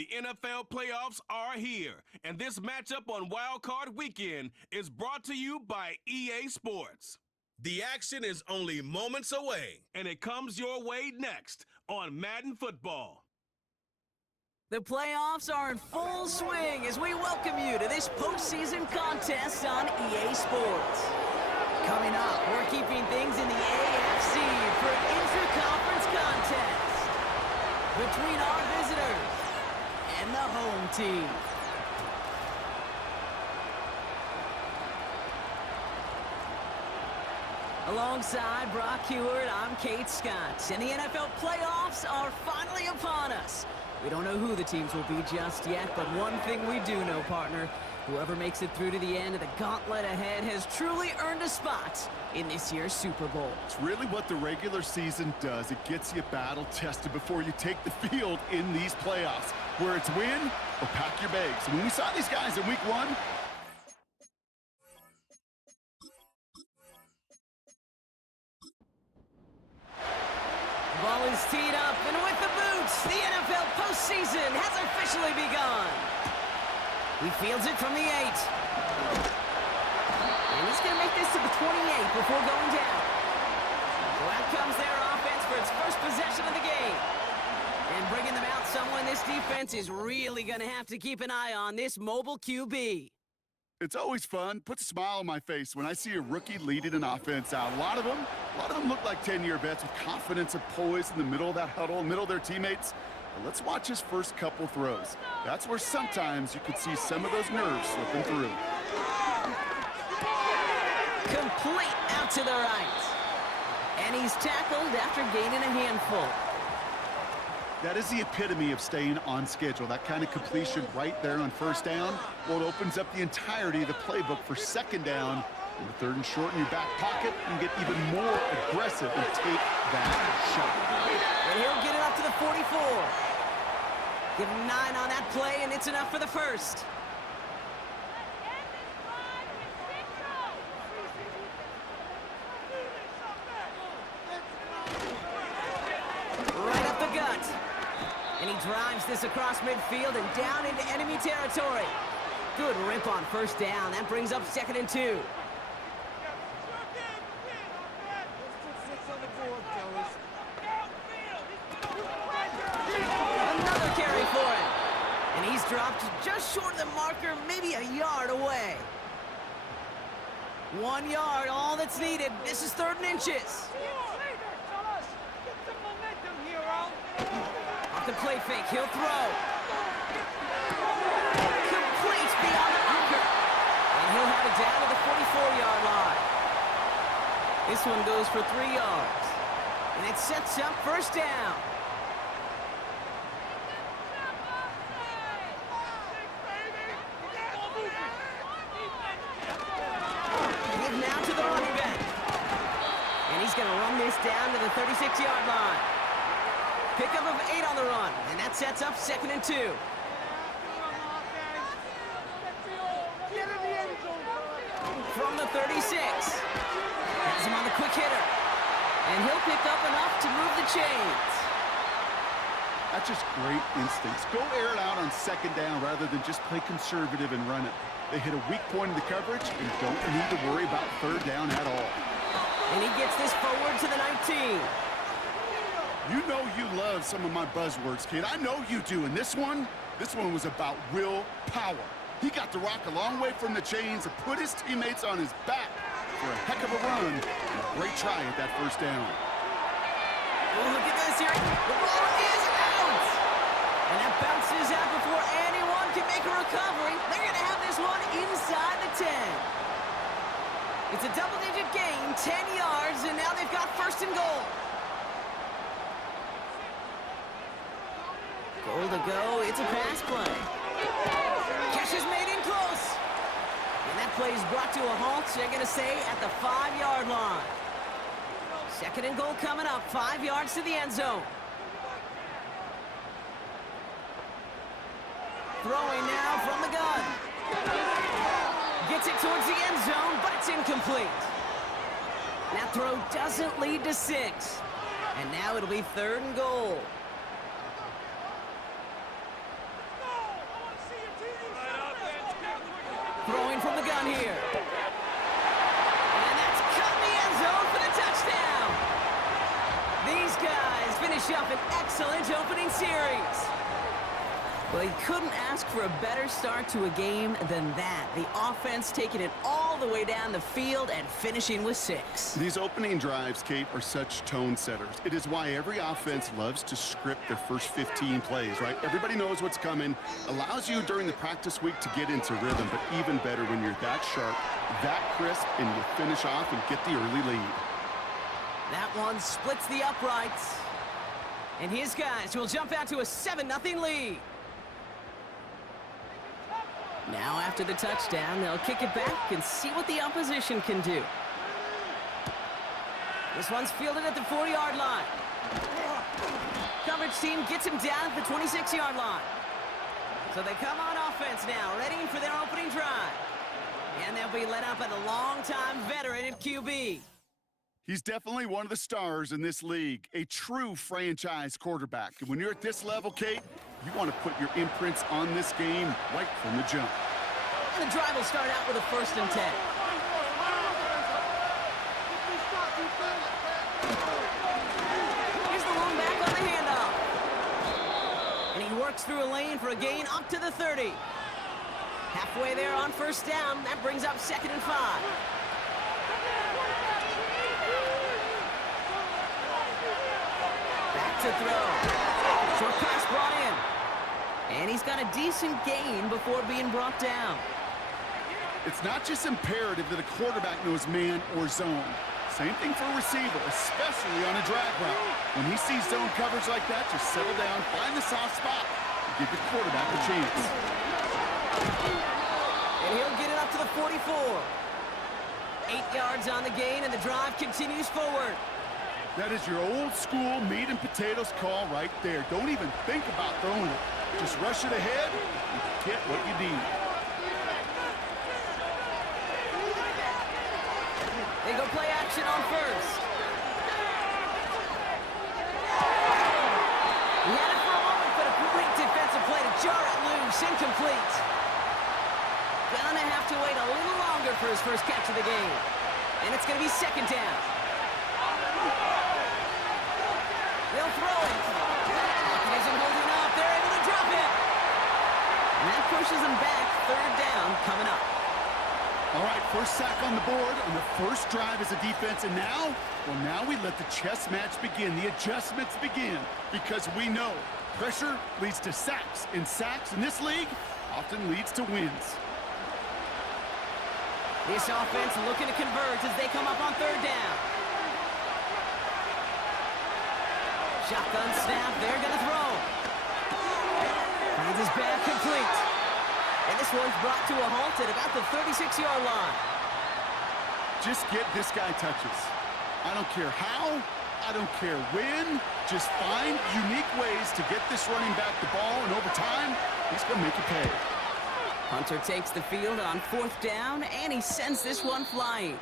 The NFL playoffs are here, and this matchup on Wildcard weekend is brought to you by EA Sports. The action is only moments away, and it comes your way next on Madden Football. The playoffs are in full swing as we welcome you to this postseason contest on EA Sports. Coming up, we're keeping things in the AFC for an inter-conference contest between our visitors and the home team. Alongside Brock Heward, I'm Kate Scott, and the NFL playoffs are finally upon us. We don't know who the teams will be just yet, but one thing we do know, partner, whoever makes it through to the end of the gauntlet ahead has truly earned a spot in this year's Super Bowl. It's really what the regular season does. It gets you battle-tested before you take the field in these playoffs, where it's win or pack your bags. When we saw these guys in Week 1, ball is teed up, and with the boots, the NFL postseason has officially begun. He fields it from the 8. And he's going to make this to the 28 before going down. So out comes their offense for its first possession of the game. And bringing them out, someone this defense is really going to have to keep an eye on, this mobile QB. it's always fun, puts a smile on my face when I see a rookie leading an offense out. A lot of them look like 10-year vets with confidence and poise in the middle of that huddle, in the middle of their teammates. But let's watch his first couple throws. That's where sometimes you could see some of those nerves slipping through. Complete out to the right. And he's tackled after gaining a handful. That is the epitome of staying on schedule. That kind of completion right there on first down. Well, it opens up the entirety of the playbook for second down. In the third and short in your back pocket, and get even more aggressive and take that shot. And he'll get it up to the 44. Give him 9 on that play, and it's enough for the first. Right up the gut. And he drives this across midfield and down into enemy territory. Good rip on first down. That brings up 2nd and 2. Another carry for him. And he's dropped just short of the marker, maybe a yard away. 1 yard, all that's needed. This is 3rd and inches. Off the play fake, he'll throw. Complete beyond the marker. And he'll have it down to the 44-yard line. This one goes for 3 yards. And it sets up first down. Give now to the running back. And he's going to run this down to the 36-yard line. Pickup of 8 on the run, and that sets up 2nd and 2. From the 36. Has him on the quick hitter. And he'll pick up enough to move the chains. That's just great instincts. Go air it out on second down rather than just play conservative and run it. They hit a weak point in the coverage and don't need to worry about third down at all. And he gets this forward to the 19. You know you love some of my buzzwords, kid. I know you do. And this one was about willpower. He got the rock a long way from the chains and put his teammates on his back for a heck of a run. And a great try at that first down. Oh, look at this here. The ball is out. And that bounces out before anyone can make a recovery. They're going to have this one inside the 10. It's a double-digit gain, 10 yards, and now they've got 1st and goal. Goal to go, it's a pass play. Catch is made in close. And that play is brought to a halt, so they're going to say at the 5-yard line. 2nd and goal coming up, 5 yards to the end zone. Throwing now from the gun. Gets it towards the end zone, but it's incomplete. That throw doesn't lead to 6. And now it'll be 3rd and goal. throwing from the gun here. And that's cut in the end zone for the touchdown. These guys finish up an excellent opening series. Well, you couldn't ask for a better start to a game than that. The offense taking it all the way down the field and finishing with 6. These opening drives, Kate, are such tone setters. It is why every offense loves to script their first 15 plays, right? Everybody knows what's coming. Allows you during the practice week to get into rhythm, but even better when you're that sharp, that crisp, and you finish off and get the early lead. That one splits the uprights. And his guys will jump out to a 7-0 lead. Now after the touchdown, they'll kick it back and see what the opposition can do. This one's fielded at the 40-yard line. Coverage team gets him down at the 26-yard line. So they come on offense now, ready for their opening drive. And they'll be led up by the longtime veteran at QB. He's definitely one of the stars in this league, a true franchise quarterback. And when you're at this level, Kate, you want to put your imprints on this game right from the jump. And the drive will start out with a 1st and 10. Here's the lone back on the handoff. And he works through a lane for a gain up to the 30. Halfway there on 1st down. That brings up 2nd and 5. To throw. Short pass brought in. And he's got a decent gain before being brought down. It's not just imperative that a quarterback knows man or zone. Same thing for a receiver, especially on a drag route. When he sees zone coverage like that, just settle down, find the soft spot, and give your quarterback a chance. And he'll get it up to the 44. 8 yards on the gain, and the drive continues forward. That is your old school meat and potatoes call right there. Don't even think about throwing it. Just rush it ahead and get what you need. They go play action on 1st. He had it for a moment, but a great defensive play to jar it loose. Incomplete. Gonna have to wait a little longer for his first catch of the game. And it's gonna be 2nd down. They'll throw it. Hawkins isn't holding up. They're able to drop it. And that pushes them back. 3rd down coming up. All right, first sack on the board on the first drive as a defense. And now, well, now we let the chess match begin. The adjustments begin because we know pressure leads to sacks. And sacks in this league often leads to wins. This offense looking to converge as they come up on 3rd down. Shotgun snap, they're going to throw. Finds his back complete. And this one's brought to a halt at about the 36-yard line. Just get this guy touches. I don't care how, I don't care when. Just find unique ways to get this running back the ball, and over time, he's going to make you pay. Hunter takes the field on 4th down, and he sends this one flying.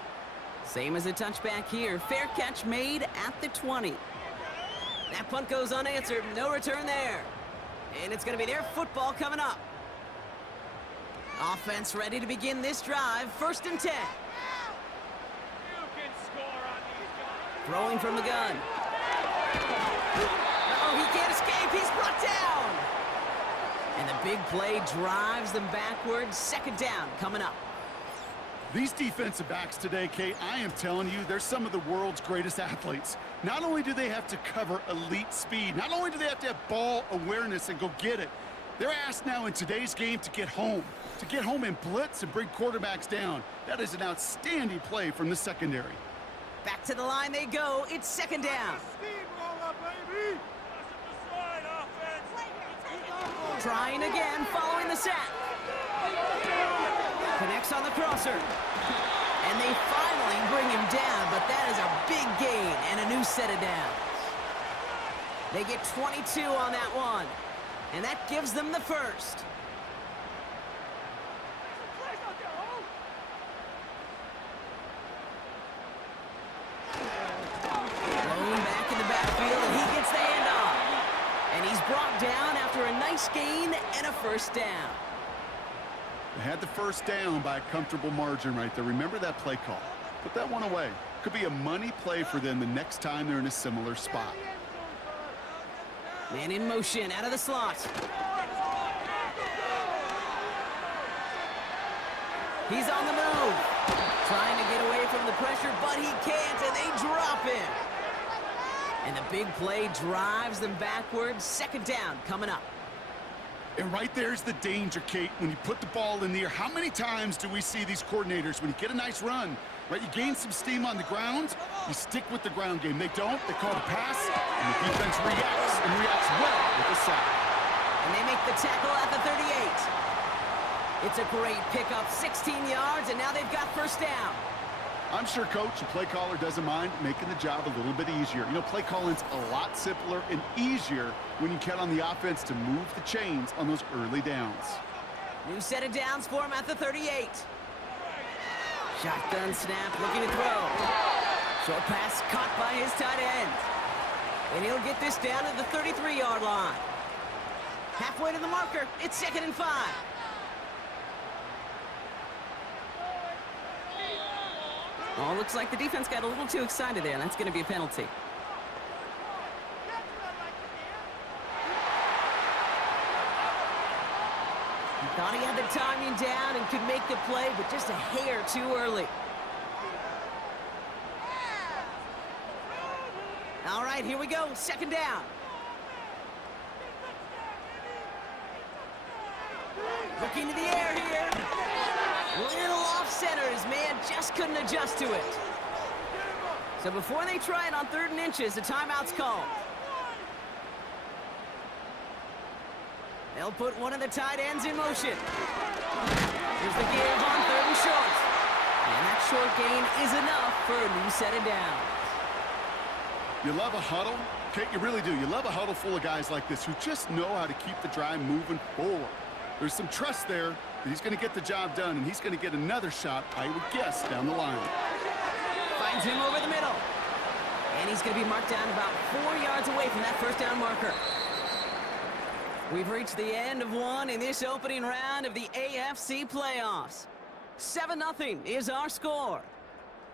Same as a touchback here. Fair catch made at the 20. That punt goes unanswered. No return there. And it's going to be their football coming up. Offense ready to begin this drive. 1st and 10. Throwing from the gun. Uh-oh, he can't escape. He's brought down. And the big play drives them backwards. 2nd down coming up. These defensive backs today, Kate, I am telling you, they're some of the world's greatest athletes. Not only do they have to cover elite speed, not only do they have to have ball awareness and go get it, they're asked now in today's game to get home and blitz and bring quarterbacks down. That is an outstanding play from the secondary. Back to the line they go. It's 2nd down. Trying again, following the sack. Connects on the crosser. And they finally bring him down, but that is a big gain and a new set of downs. They get 22 on that one, and that gives them the 1st. Rolling back in the backfield, and he gets the handoff. And he's brought down after a nice gain and a 1st down. They had the first down by a comfortable margin right there. Remember that play call. Put that one away. Could be a money play for them the next time they're in a similar spot. Man in motion, out of the slot. He's on the move. Trying to get away from the pressure, but he can't, and they drop him. And the big play drives them backwards. Second down coming up. And right there's the danger, Kate, when you put the ball in the air. How many times do we see these coordinators, when you get a nice run, right, you gain some steam on the ground, you stick with the ground game. They don't, they call the pass, and the defense reacts, and reacts well with the sack. And they make the tackle at the 38. It's a great pickup, 16 yards, and now they've got first down. I'm sure coach and play caller doesn't mind making the job a little bit easier. You know, play calling's a lot simpler and easier when you count on the offense to move the chains on those early downs. New set of downs for him at the 38. Shotgun snap, looking to throw. Short pass caught by his tight end. And he'll get this down to the 33-yard line. Halfway to the marker, it's 2nd and 5. Oh, looks like the defense got a little too excited there. That's going to be a penalty. He thought he had the timing down and could make the play, but just a hair too early. All right, here we go. 2nd down. Looking to the air here. Little off center. His man just couldn't adjust to it. So before they try it on 3rd and inches, a timeout's called. They'll put one of the tight ends in motion. Here's the give on 3rd and short. And that short gain is enough for a new set of downs. You love a huddle? Kate, you really do. You love a huddle full of guys like this who just know how to keep the drive moving forward. There's some trust there that he's going to get the job done, and he's going to get another shot, I would guess, down the line. Finds him over the middle. And he's going to be marked down about 4 yards away from that first down marker. We've reached the end of one in this opening round of the AFC playoffs. 7-0 is our score.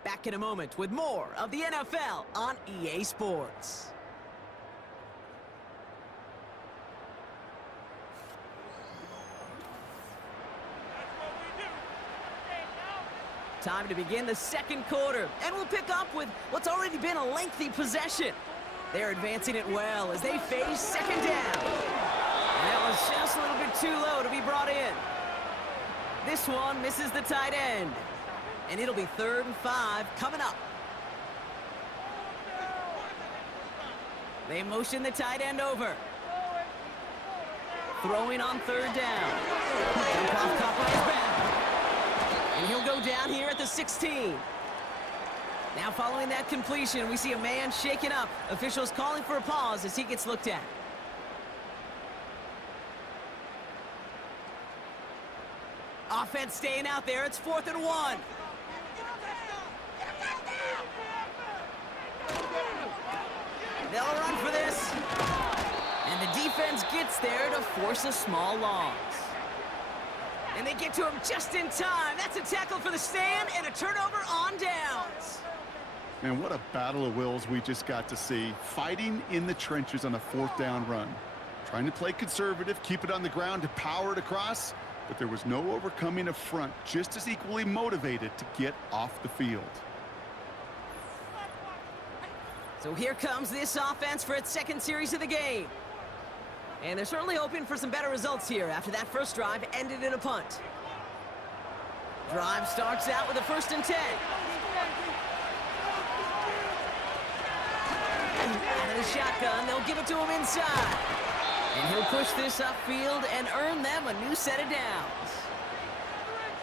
Back in a moment with more of the NFL on EA Sports. Time to begin the 2nd quarter, and we'll pick up with what's already been a lengthy possession. They're advancing it well as they face 2nd down. And that was just a little bit too low to be brought in. This one misses the tight end, and it'll be 3rd and 5 coming up. They motion the tight end over. Throwing on 3rd down. Jump off top by his back. And he'll go down here at the 16. Now following that completion, we see a man shaken up. Officials calling for a pause as he gets looked at. Offense staying out there. It's 4th and 1. They'll run for this. And the defense gets there to force a small loss. And they get to him just in time. That's a tackle for the stand and a turnover on downs. Man, what a battle of wills we just got to see. Fighting in the trenches on a 4th down run. Trying to play conservative, keep it on the ground to power it across, but there was no overcoming a front just as equally motivated to get off the field. So here comes this offense for its 2nd series of the game. And they're certainly hoping for some better results here after that first drive ended in a punt. Drive starts out with a 1st and 10. Out of the shotgun, they'll give it to him inside. And he'll push this upfield and earn them a new set of downs.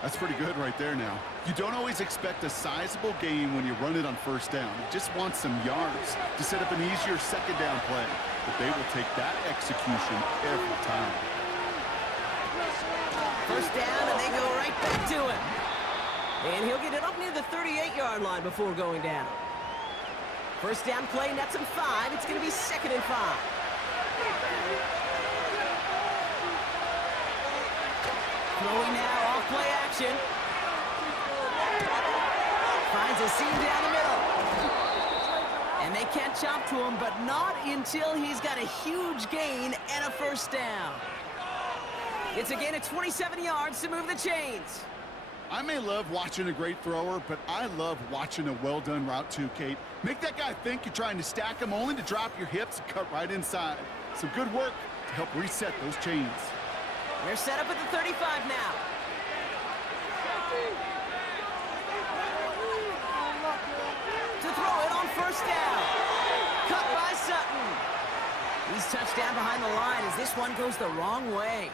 That's pretty good right there now. You don't always expect a sizable gain when you run it on 1st down. You just want some yards to set up an easier 2nd down play. But they will take that execution every time. 1st down, and they go right back to him. And he'll get it up near the 38-yard line before going down. 1st down play, nets him 5. It's going to be 2nd and 5. Throwing now, off play action. Finds a seam down the middle. And they can't chop to him, but not until he's got a huge gain and a first down. It's a gain of 27 yards to move the chains. I may love watching a great thrower, but I love watching a well-done route too, Kate. Make that guy think you're trying to stack him only to drop your hips and cut right inside. Some good work to help reset those chains. They're set up at the 35 now. To throw it on first down. Cut by Sutton. He's touched down behind the line as this one goes the wrong way.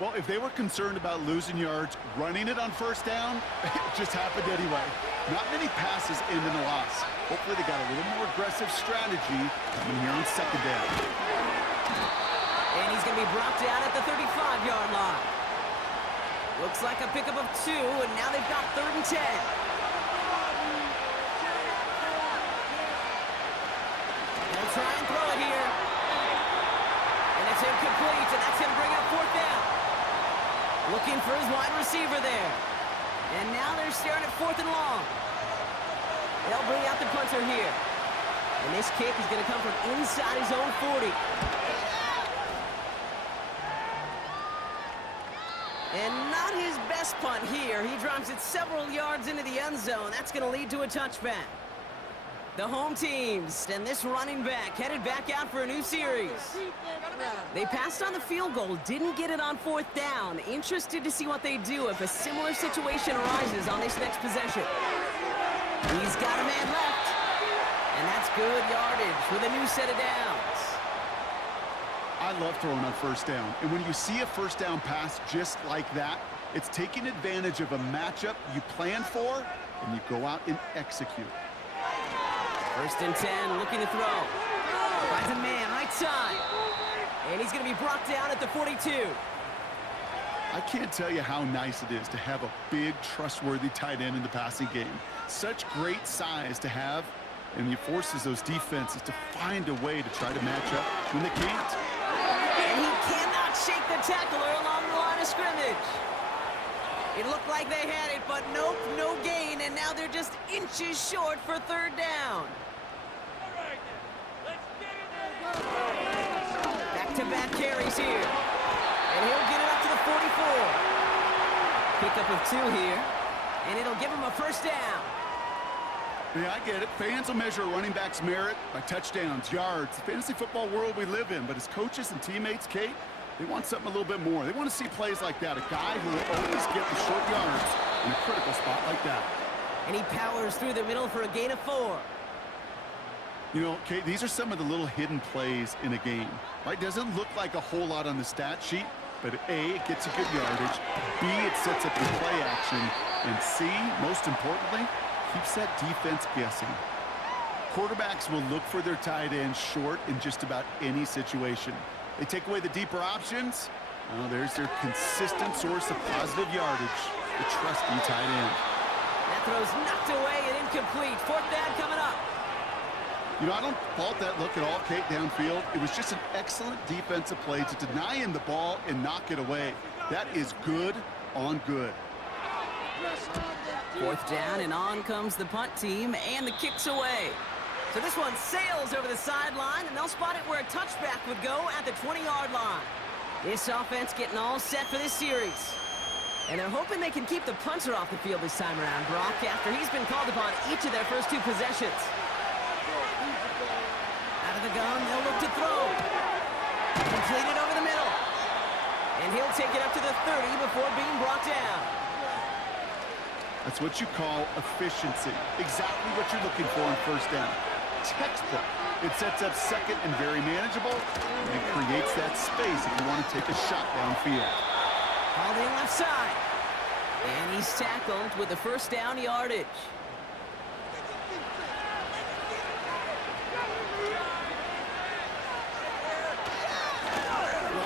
Well, if they were concerned about losing yards, running it on first down, it just happened anyway. Not many passes end in a loss. Hopefully they got a little more aggressive strategy coming here on second down. And he's going to be brought down at the 35-yard line. Looks like a pickup of 2, and now they've got 3rd and 10. They'll try and throw it here. And it's incomplete, and that's going to bring up 4th down. Looking for his wide receiver there. And now they're staring at 4th and long. They'll bring out the punter here. And this kick is going to come from inside his own 40. And not his best punt here. He drops it several yards into the end zone. That's going to lead to a touchback. The home teams and this running back headed back out for a new series. They passed on the field goal, didn't get it on 4th down. Interested to see what they do if a similar situation arises on this next possession. He's got a man left. And that's good yardage with a new set of downs. I love throwing on first down. And when you see a first down pass just like that, it's taking advantage of a matchup you plan for, and you go out and execute. 1st and 10, looking to throw. Finds a man, right side. And he's going to be brought down at the 42. I can't tell you how nice it is to have a big, trustworthy tight end in the passing game. Such great size to have, and he forces those defenses to find a way to try to match up when they can't. And he cannot shake the tackler along the line of scrimmage. It looked like they had it, but nope, no gain, and now they're just inches short for 3rd down. Back-to-back carries here. And he'll get it up to the 44. Pickup of 2 here, and it'll give him a first down. Yeah, I get it. Fans will measure a running back's merit by touchdowns, yards, the fantasy football world we live in. But as coaches and teammates, Kate, they want something a little bit more. They want to see plays like that, a guy who will always get the short yards in a critical spot like that. And he powers through the middle for a gain of 4. You know, Kate, these are some of the little hidden plays in a game, right? Doesn't look like a whole lot on the stat sheet, but A, it gets a good yardage, B, it sets up your play action, and C, most importantly, keeps that defense guessing. Quarterbacks will look for their tight end short in just about any situation. They take away the deeper options. Well, there's their consistent source of positive yardage, the trusty tight end. That throw's knocked away and incomplete. 4th down coming up. You know, I don't fault that look at all, Kate, downfield. It was just an excellent defensive play to deny him the ball and knock it away. That is good on good. 4th down, and on comes the punt team, and the kick's away. So this one sails over the sideline, and they'll spot it where a touchback would go at the 20-yard line. This offense getting all set for this series. And they're hoping they can keep the punter off the field this time around, Brock, after he's been called upon each of their first 2 possessions. Out of the gun, they'll look to throw. Completed over the middle. And he'll take it up to the 30 before being brought down. That's what you call efficiency. Exactly what you're looking for on first down. Textbook. It sets up second and very manageable, and creates that space if you want to take a shot downfield. Hauled in left side. And he's tackled with the first down yardage.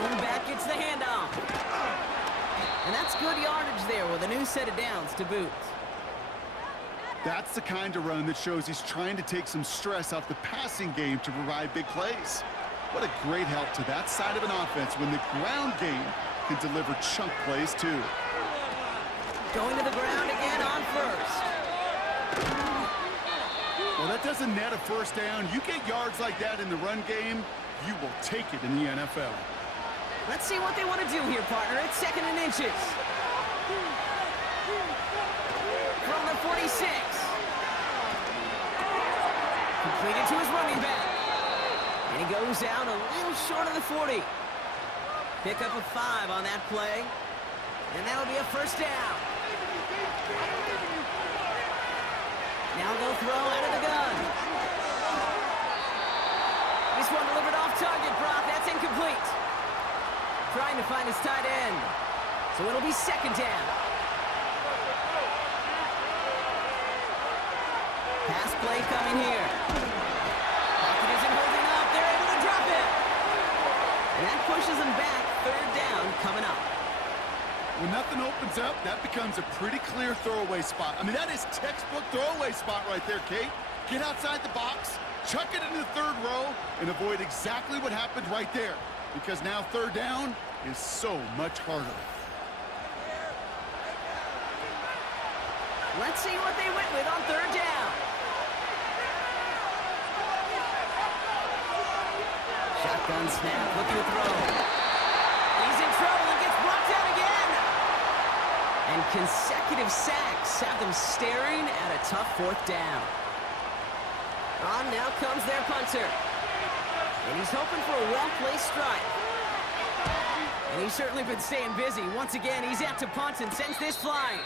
Rolling back gets the handoff. And that's good yardage there with a new set of downs to boot. That's the kind of run that shows he's trying to take some stress off the passing game to provide big plays. What a great help to that side of an offense when the ground game can deliver chunk plays, too. Going to the ground again on first. Well, that doesn't net a first down. You get yards like that in the run game, you will take it in the NFL. Let's see what they want to do here, partner. It's 2nd and inches. From the 46. Completed to his running back. And he goes out a little short of the 40. Pick up a 5 on that play. And that'll be a first down. Now they'll throw out of the gun. This one delivered off target, Brock. That's incomplete. Trying to find his tight end. So it'll be 2nd down. Pass play coming here. Pocket isn't holding up. They're able to drop it. And that pushes them back. 3rd down coming up. When nothing opens up, that becomes a pretty clear throwaway spot. I mean, that is textbook throwaway spot right there, Kate. Get outside the box, chuck it into the 3rd row, and avoid exactly what happened right there. Because now 3rd down is so much harder. Let's see what they went with on 3rd down. Shotgun snap, looking to throw. He's in trouble and gets brought down again. And consecutive sacks have them staring at a tough 4th down. On now comes their punter. And he's hoping for a well-placed strike. And he's certainly been staying busy. Once again, he's out to punt and sends this flying.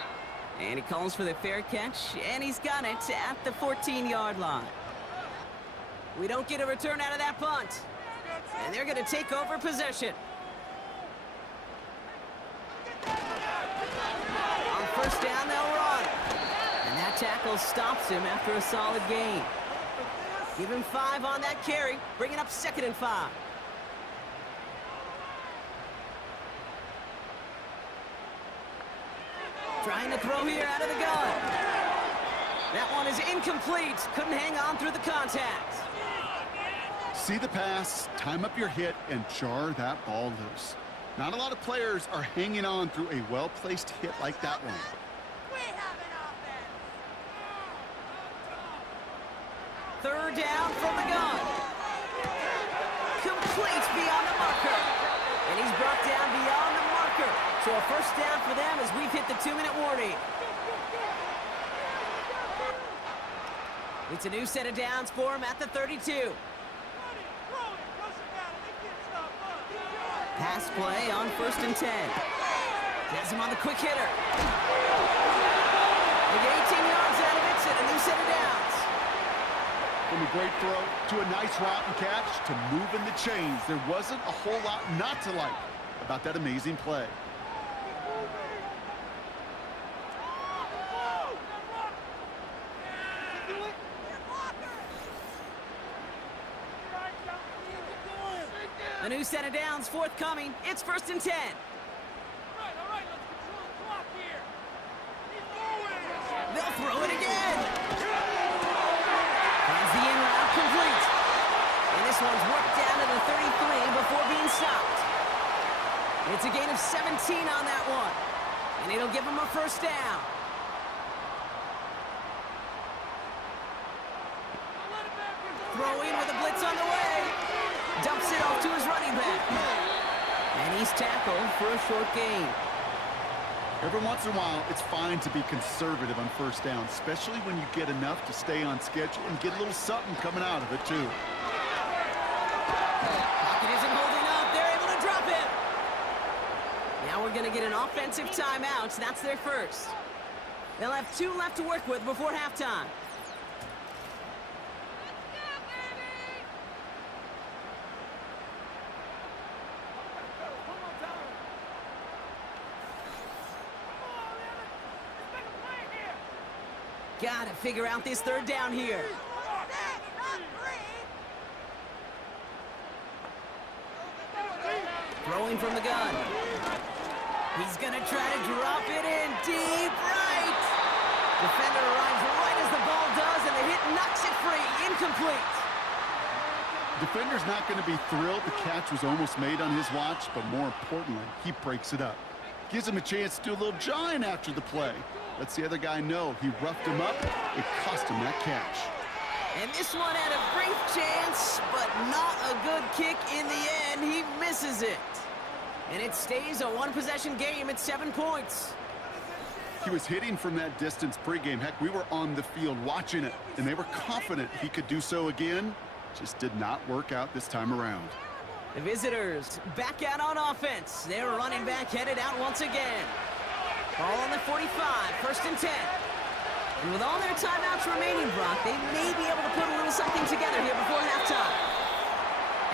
And he calls for the fair catch, and he's got it at the 14-yard line. We don't get a return out of that punt. And they're going to take over possession. On 1st down, they'll run. And that tackle stops him after a solid gain. Give him 5 on that carry, bringing up 2nd and 5. Trying to throw here out of the gun. That one is incomplete. Couldn't hang on through the contact. See the pass, time up your hit, and jar that ball loose. Not a lot of players are hanging on through a well-placed hit like that one. We have an offense. 3rd down from the gun. Complete beyond the marker. And he's brought down beyond the marker. So a first down for them as we've hit the 2-minute warning. It's a new set of downs for him at the 32. Pass play on 1st and 10. Has him on the quick hitter. They get 18 yards out of it and a new set of downs. From a great throw to a nice route and catch to moving the chains, there wasn't a whole lot not to like about that amazing play. A new set of downs forthcoming. It's 1st and 10. All right, let's control the clock here. He's going. They'll throw it again. Finds the in route complete. And this one's worked down to the 33 before being stopped. It's a gain of 17 on that one. And it'll give him a first down. Throwing with a blitz on the way. Dumps it off to his running back. And he's tackled for a short gain. Every once in a while, it's fine to be conservative on 1st down, especially when you get enough to stay on schedule and get a little something coming out of it, too. Pocket isn't holding up. They're able to drop it. Now we're going to get an offensive timeout. That's their first. They'll have 2 left to work with before halftime. Gotta figure out this 3rd down here. Throwing from the gun. He's gonna try to drop it in deep right. Defender arrives right as the ball does, and the hit knocks it free. Incomplete. Defender's not going to be thrilled. The catch was almost made on his watch, but more importantly, he breaks it up. Gives him a chance to do a little jawing after the play. Lets the other guy know he roughed him up. It cost him that catch. And this one had a brief chance, but not a good kick in the end. He misses it. And it stays a one-possession game at 7 points. He was hitting from that distance pregame. Heck, we were on the field watching it, and they were confident he could do so again. Just did not work out this time around. The visitors back out on offense. They're running back headed out once again. Ball on the 45, 1st and 10. And with all their timeouts remaining, Brock, they may be able to put a little something together here before halftime.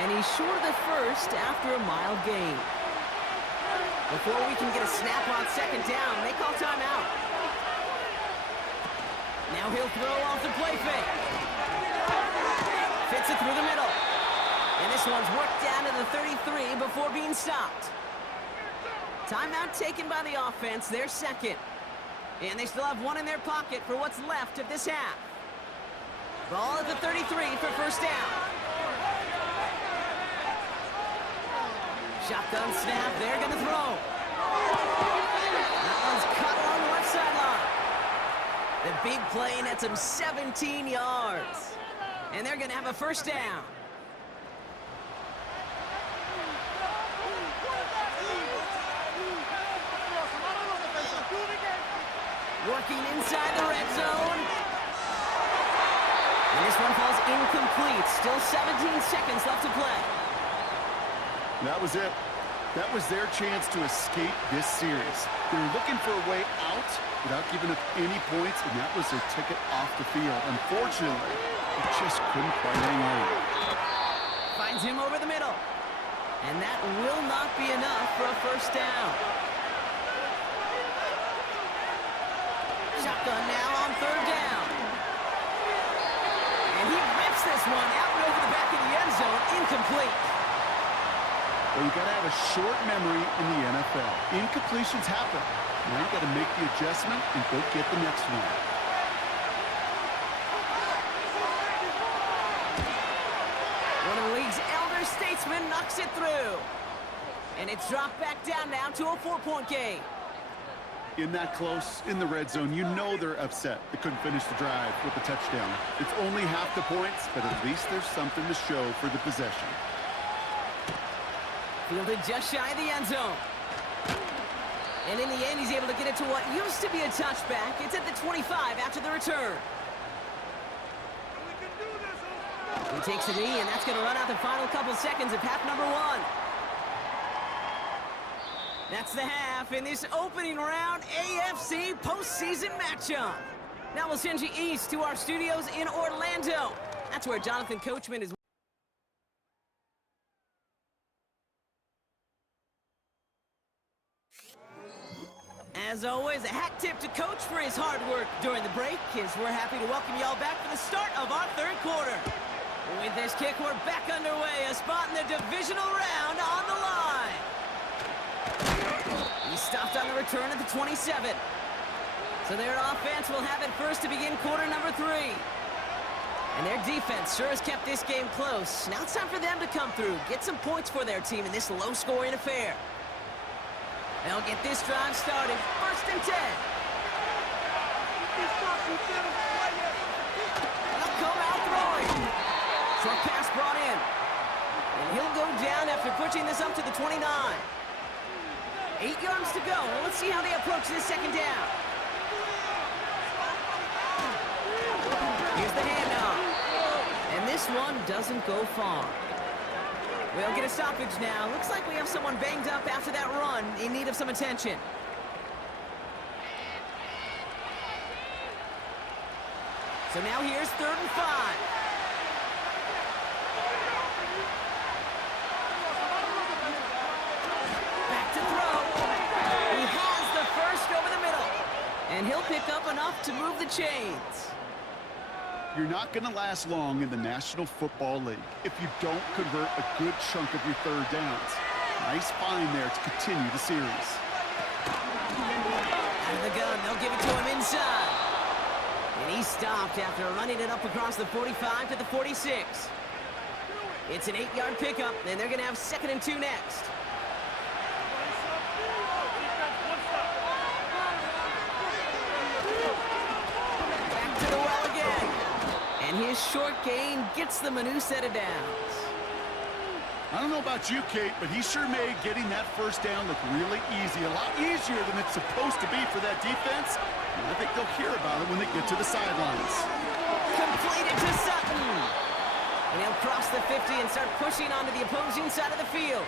And he's short of the first after a mild gain. Before we can get a snap on 2nd down, they call timeout. Now he'll throw off the play fake. Fits it through the middle. And this one's worked down to the 33 before being stopped. Timeout taken by the offense, their 2nd. And they still have one in their pocket for what's left of this half. Ball at the 33 for 1st down. Shotgun snap, they're gonna throw. That one's cut along the left sideline. The big play nets him 17 yards. And they're gonna have a 1st down. Working inside the red zone. And this one falls incomplete. Still 17 seconds left to play. That was it. That was their chance to escape this series. They were looking for a way out without giving up any points, and that was their ticket off the field. Unfortunately, they just couldn't quite hang on. Finds him over the middle. And that will not be enough for a 1st down. Shotgun now on 3rd down. And he rips this one out and over the back of the end zone. Incomplete. Well, you got to have a short memory in the NFL. Incompletions happen. Now you got to make the adjustment and go get the next one. One of the league's elder statesmen knocks it through. And it's dropped back down now to a 4-point game. In that close, in the red zone, you know they're upset. They couldn't finish the drive with the touchdown. It's only half the points, but at least there's something to show for the possession. Fielded just shy of the end zone. And in the end, he's able to get it to what used to be a touchback. It's at the 25 after the return. He takes a knee, and that's going to run out the final couple seconds of half number 1. That's the half in this opening round AFC postseason matchup. Now we'll send you east to our studios in Orlando. That's where Jonathan Coachman is. As always, a hat tip to Coach for his hard work during the break, as we're happy to welcome y'all back for the start of our 3rd quarter. With this kick, we're back underway, a spot in the divisional round on the line. He stopped on the return at the 27. So their offense will have it first to begin quarter number 3. And their defense sure has kept this game close. Now it's time for them to come through, get some points for their team in this low-scoring affair. They'll get this drive started. 1st and 10. They'll come out throwing. Short pass brought in. And he'll go down after pushing this up to the 29. 8 yards to go. Well, let's see how they approach this 2nd down. Here's the handoff. And this one doesn't go far. We'll get a stoppage now. Looks like we have someone banged up after that run in need of some attention. So now here's 3rd and 5. Back to throw. He has the first over the middle. And he'll pick up enough to move the chains. You're not going to last long in the National Football League if you don't convert a good chunk of your 3rd downs. Nice find there to continue the series. Out of the gun, they'll give it to him inside. And he stopped after running it up across the 45 to the 46. It's an 8-yard pickup, and they're going to have 2nd and 2 next. Back to the well again. And his short gain gets them a new set of downs. I don't know about you, Kate, but he sure made getting that first down look really easy. A lot easier than it's supposed to be for that defense. And I think they'll hear about it when they get to the sidelines. Completed to Sutton. And he'll cross the 50 and start pushing onto the opposing side of the field.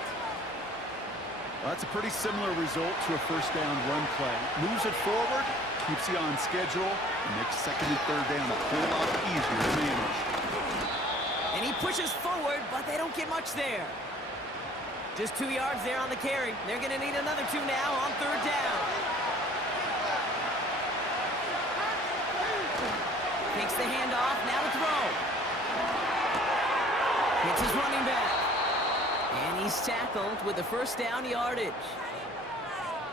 Well, that's a pretty similar result to a first down run play. Moves it forward, keeps you on schedule, and makes 2nd and 3rd down a whole lot easier to manage. And he pushes forward, but they don't get much there. Just 2 yards there on the carry. They're going to need another 2 now on 3rd down. Takes the handoff, now to throw. Hits his running back. And he's tackled with the first down yardage.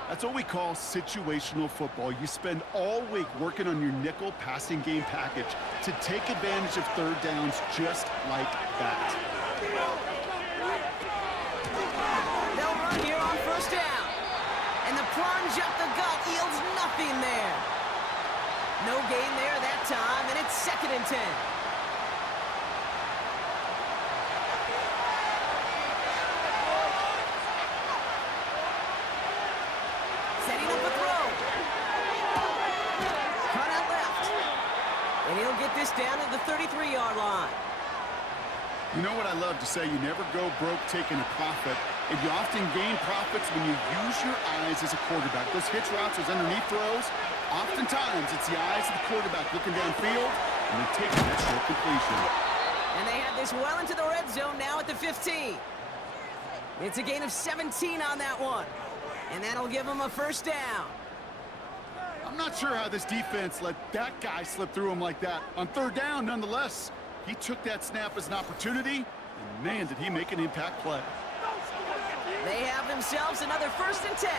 That's what we call situational football. You spend all week working on your nickel passing game package to take advantage of 3rd downs just like that. They'll run here on 1st down. And the plunge up the gut yields nothing there. No gain there that time, and it's 2nd and 10. Setting up a throw. Cut out left. And he'll get this down at the 33-yard line. You know what I love to say? You never go broke taking a profit, and you often gain profits when you use your eyes as a quarterback. Those hitch routes, those underneath throws, oftentimes it's the eyes of the quarterback looking downfield, and they're taking that short completion. And they have this well into the red zone now at the 15. It's a gain of 17 on that one. And that'll give them a 1st down. I'm not sure how this defense let that guy slip through him like that. On 3rd down, nonetheless, he took that snap as an opportunity, and man, did he make an impact play. They have themselves another 1st and 10.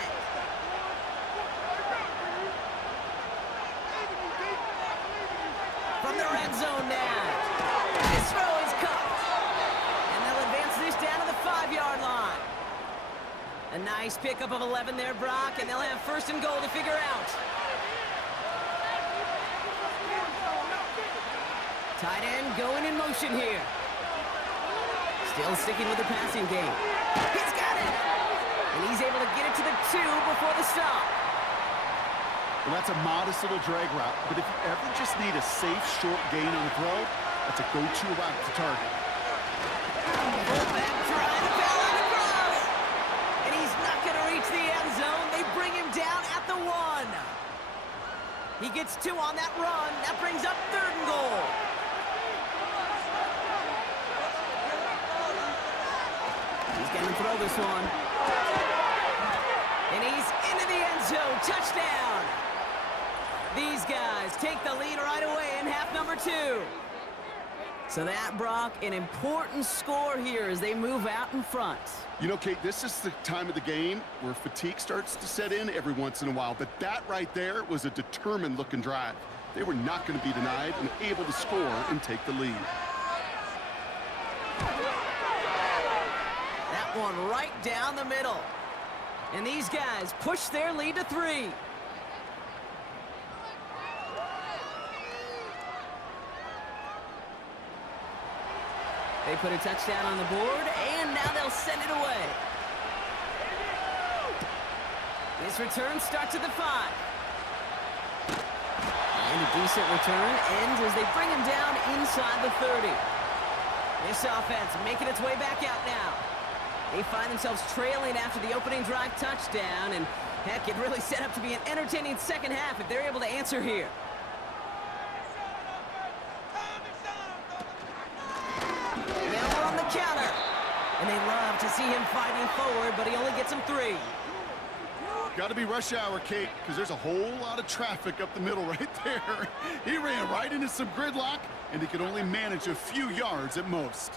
From the red zone now. This throw is caught. And they'll advance this down to the 5-yard line. A nice pickup of 11 there, Brock, and they'll have 1st and goal to figure out. Tight end going in motion here. Still sticking with the passing game. He's got it! And he's able to get it to the 2 before the stop. Well, that's a modest little drag route, but if you ever just need a safe, short gain on the throw, that's a go-to route to target. Fullback trying to foul on the cross. And he's not going to reach the end zone. They bring him down at the 1. He gets 2 on that run. That brings up 3rd and goal. He's going to throw this one. And he's into the end zone. Touchdown. These guys take the lead right away in half number 2. So that, Brock, an important score here as they move out in front. You know, Kate, this is the time of the game where fatigue starts to set in every once in a while, but that right there was a determined-looking drive. They were not going to be denied and able to score and take the lead. That one right down the middle. And these guys push their lead to 3. They put a touchdown on the board, and now they'll send it away. This return starts at the 5. And a decent return ends as they bring him down inside the 30. This offense making its way back out now. They find themselves trailing after the opening drive touchdown, and heck, it really set up to be an entertaining 2nd half if they're able to answer here. Counter. And they love to see him fighting forward, but he only gets him 3. Got to be rush hour, Kate, because there's a whole lot of traffic up the middle right there. He ran right into some gridlock, and he could only manage a few yards at most.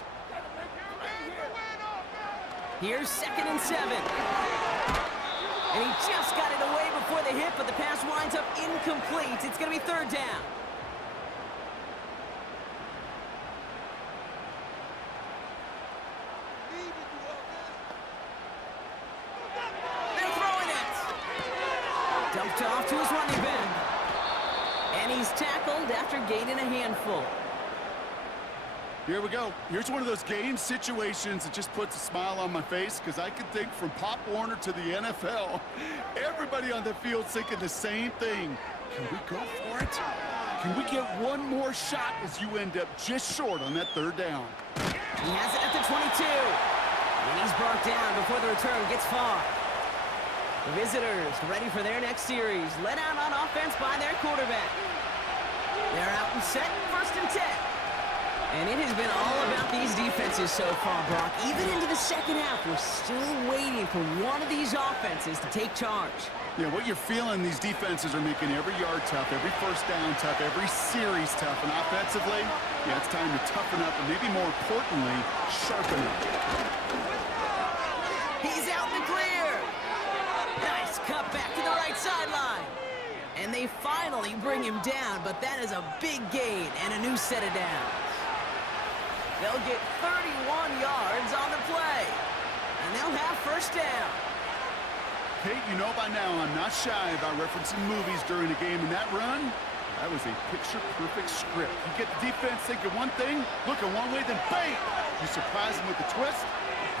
Here's 2nd and 7. And he just got it away before the hit, but the pass winds up incomplete. It's going to be 3rd down. off to his running back. And he's tackled after gaining a handful. Here we go. Here's one of those game situations that just puts a smile on my face because I can think from Pop Warner to the NFL. Everybody on the field thinking the same thing. Can we go for it? Can we get one more shot as you end up just short on that third down? He has it at the 22. And he's brought down before the return gets far. The visitors ready for their next series. Led out on offense by their quarterback. They're out and set, 1st and 10. And it has been all about these defenses so far, Brock. Even into the second half, we're still waiting for one of these offenses to take charge. Yeah, what you're feeling, these defenses are making every yard tough, every first down tough, every series tough. And offensively, yeah, it's time to toughen up and maybe more importantly, sharpen up. He's out in the clear. Nice cut back to the right sideline. And they finally bring him down, but that is a big gain and a new set of downs. They'll get 31 yards on the play. And they'll have 1st down. Kate, you know by now I'm not shy about referencing movies during a game, and that run, that was a picture-perfect script. You get the defense thinking one thing, looking one way, then bang! You surprise them with the twist,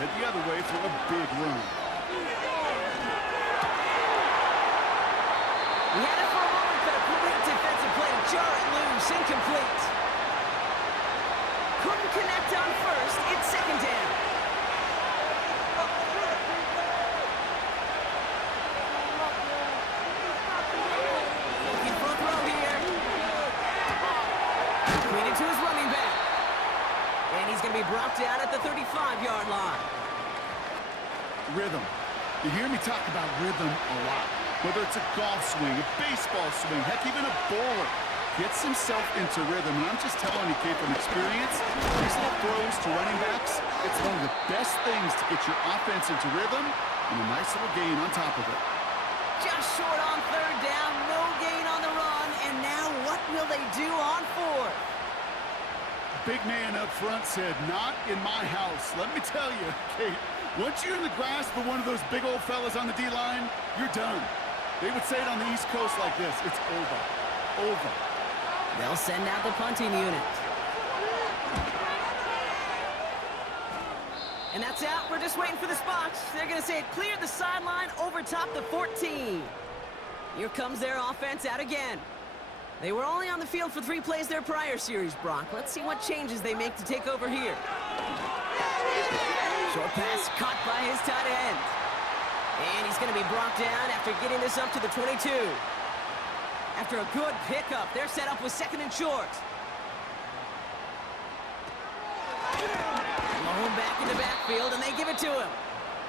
head the other way for a big run. We had it for a moment, but a great defensive play to jar it loose, incomplete. Couldn't connect on 1st, it's 2nd down. Looking for a throw here. Completed to his running back. And he's going to be brought down at the 35-yard line. Rhythm. You hear me talk about rhythm a lot. Whether it's a golf swing, a baseball swing, heck, even a bowler. Gets himself into rhythm, and I'm just telling you, Kate, from experience, these little throws to running backs, it's one of the best things to get your offense into rhythm, and a nice little gain on top of it. Just short on 3rd down, no gain on the run, and now what will they do on 4th? Big man up front said, not in my house. Let me tell you, Kate, once you're in the grasp of one of those big old fellas on the D-line, you're done. They would say it on the East Coast like this, it's over. Over. They'll send out the punting unit. And that's out. We're just waiting for the spots. They're going to say it cleared the sideline over top the 14. Here comes their offense out again. They were only on the field for 3 plays their prior series, Brock. Let's see what changes they make to take over here. Short pass caught by his tight end. And he's going to be brought down after getting this up to the 22. After a good pickup, they're set up with 2nd and short. Malone back in the backfield, and they give it to him.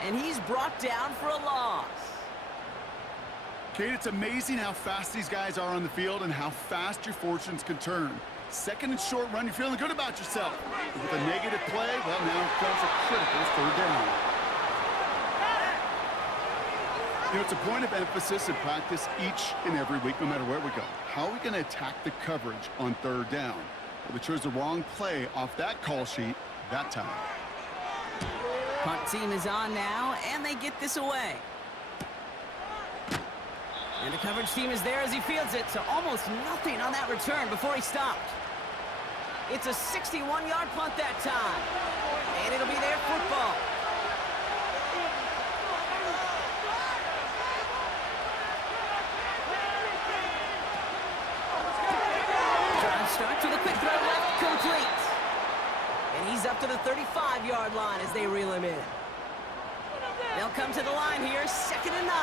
And he's brought down for a loss. Kate, it's amazing how fast these guys are on the field and how fast your fortunes can turn. 2nd and short run, you're feeling good about yourself. But with a negative play, well, now comes a critical 3rd down. You know, it's a point of emphasis in practice each and every week, no matter where we go. How are we going to attack the coverage on 3rd down? Well, they chose the wrong play off that call sheet that time. Punt team is on now, and they get this away. And the coverage team is there as he fields it, so almost nothing on that return before he stopped. It's a 61-yard punt that time, and it'll be their football. Starts with a quick throw left, complete. And he's up to the 35-yard line as they reel him in. They'll come to the line here, 2nd and 9.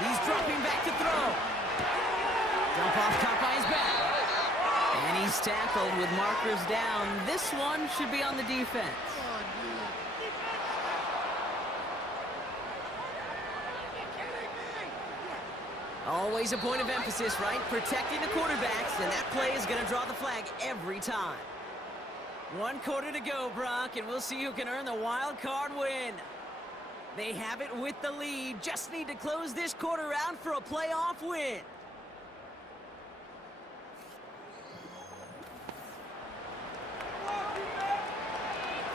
He's dropping back to throw. Dump off caught by his back. And he's tackled with markers down. This one should be on the defense. Always a point of emphasis, right? Protecting the quarterbacks, and that play is going to draw the flag every time. 1 quarter to go, Brock, and we'll see who can earn the wild card win. They have it with the lead. Just need to close this quarter out for a playoff win.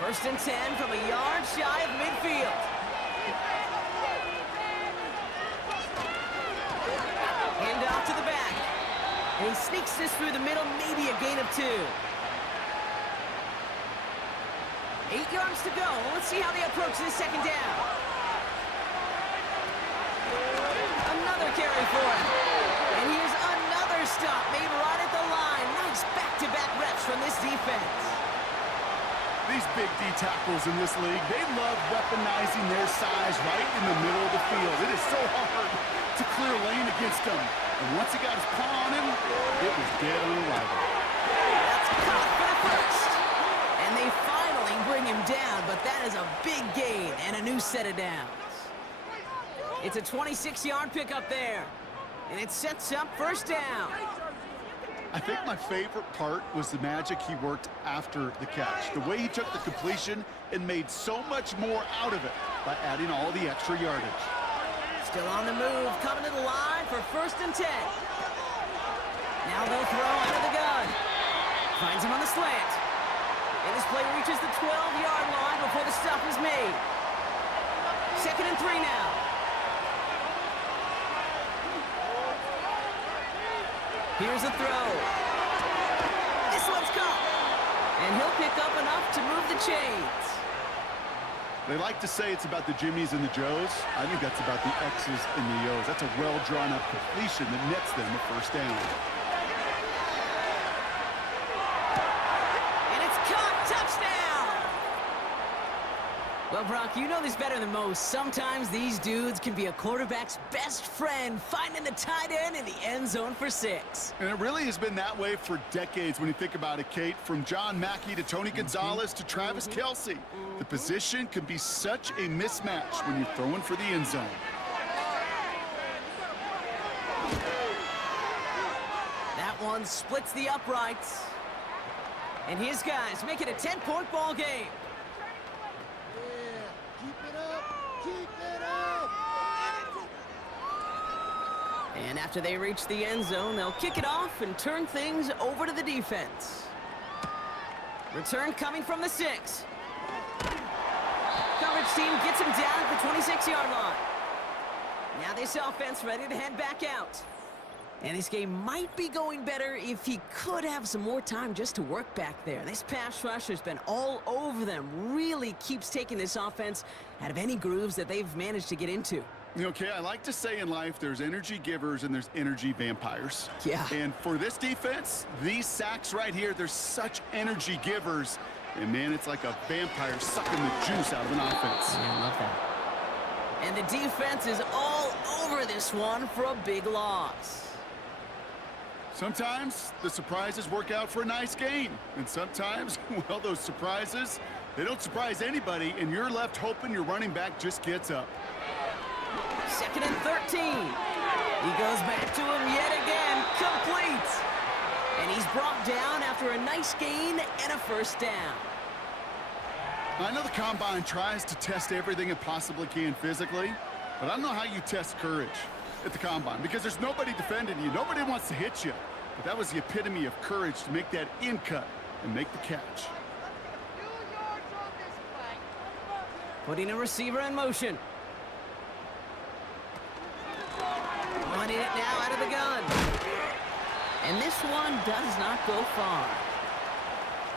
First and 10 from a yard shy of midfield. Hand off to the back. And he sneaks this through the middle, maybe a gain of 2. 8 yards to go. Let's see how they approach this second down. Another carry for him. And here's another stop made right at the line. Nice back-to-back reps from this defense. These big D tackles in this league, they love weaponizing their size right in the middle of the field. It is so hard to clear lane against them. And once he got his paw on him, it was dead on arrival. That's caught for the first. And they finally bring him down, but that is a big gain and a new set of downs. It's a 26-yard pickup there. And it sets up first down. I think my favorite part was the magic he worked after the catch. The way he took the completion and made so much more out of it by adding all the extra yardage. Still on the move, coming to the line for first and 10. Now they'll throw out of the gun. Finds him on the slant. And this play reaches the 12-yard line before the stop is made. Second and 3 now. Here's a throw. This one's caught. And he'll pick up enough to move the chains. They like to say it's about the Jimmies and the Joes. I think that's about the X's and the O's. That's a well-drawn-up completion that nets them a first down. And it's caught. Touchdown! Well, Brock, you know this better than most. Sometimes these dudes can be a quarterback's best friend, finding the tight end in the end zone for 6. And it really has been that way for decades when you think about it, Kate. From John Mackey to Tony Gonzalez to Travis Kelce. The position can be such a mismatch when you're throwing for the end zone. That one splits the uprights. And his guys make it a 10-point ball game. And after they reach the end zone, they'll kick it off and turn things over to the defense. Return coming from the 6. Coverage team gets him down at the 26-yard line. Now this offense ready to head back out. And this game might be going better if he could have some more time just to work back there. This pass rush has been all over them. Really keeps taking this offense out of any grooves that they've managed to get into. Okay, I like to say in life there's energy givers and there's energy vampires. Yeah. And for this defense, these sacks right here, they're such energy givers. And man, it's like a vampire sucking the juice out of an offense. Yeah, I love that. And the defense is all over this one for a big loss. Sometimes the surprises work out for a nice gain. And sometimes, well, those surprises, they don't surprise anybody, and you're left hoping your running back just gets up. Second and 13. He goes back to him yet again. Complete. And he's brought down after a nice gain and a first down. I know the Combine tries to test everything it possibly can physically, but I don't know how you test courage at the Combine because there's nobody defending you. Nobody wants to hit you. But that was the epitome of courage to make that in cut and make the catch. Putting a receiver in motion. Running it now out of the gun. And this one does not go far.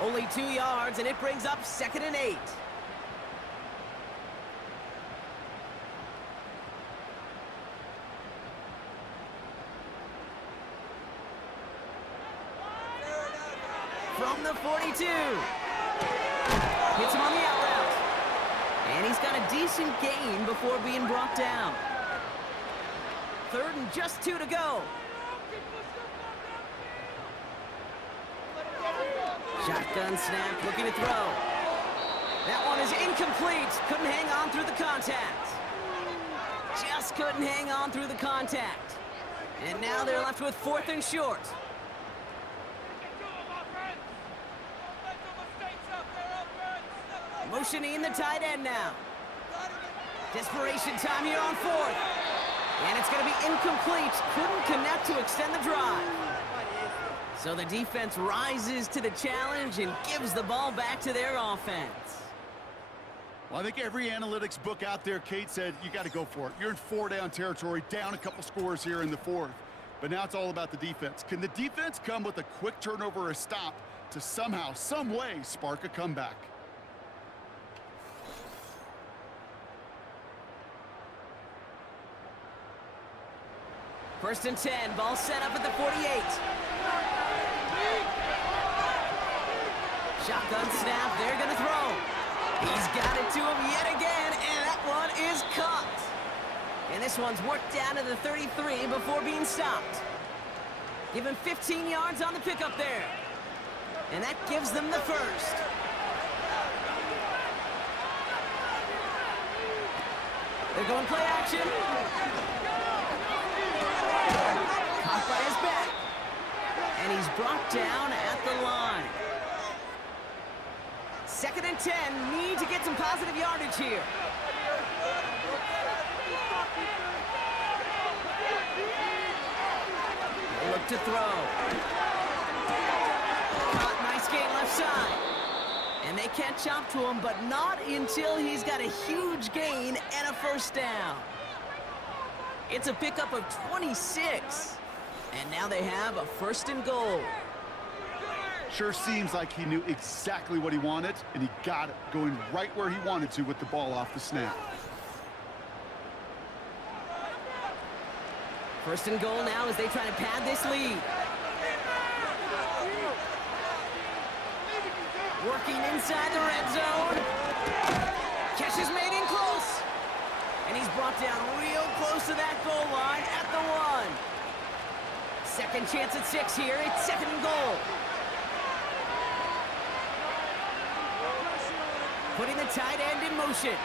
Only 2 yards, and it brings up second and 8. From the 42. Hits him on the out route. And he's got a decent gain before being brought down. Third and just 2 to go. Shotgun snap, looking to throw. That one is incomplete. Couldn't hang on through the contact. Just couldn't hang on through the contact. And now they're left with 4th and short. Motioning the tight end now. Desperation time here on 4th. And it's going to be incomplete. Couldn't connect to extend the drive. So the defense rises to the challenge and gives the ball back to their offense. Well, I think every analytics book out there, Kate, said you got to go for it. You're in 4-down territory, down a couple scores here in the 4th. But now it's all about the defense. Can the defense come with a quick turnover or a stop to somehow, some way, spark a comeback? First and 10, ball set up at the 48. Shotgun snap, they're gonna throw. He's got it to him yet again, and that one is caught. And this one's worked down to the 33 before being stopped. Give him 15 yards on the pickup there. And that gives them the first. They're going play action. Caught by his back. And he's brought down at the line. 2nd and 10, need to get some positive yardage here. They look to throw. Caught, nice gain left side. And they catch up to him, but not until he's got a huge gain and a first down. It's a pickup of 26. And now they have a 1st and goal. Sure seems like he knew exactly what he wanted, and he got it, going right where he wanted to with the ball off the snap. 1st and goal now as they try to pad this lead. Working inside the red zone. Catch is made in close. And he's brought down real close to that goal line at the 1. Second chance at 6 here. It's 2nd and goal. Putting the tight end in motion.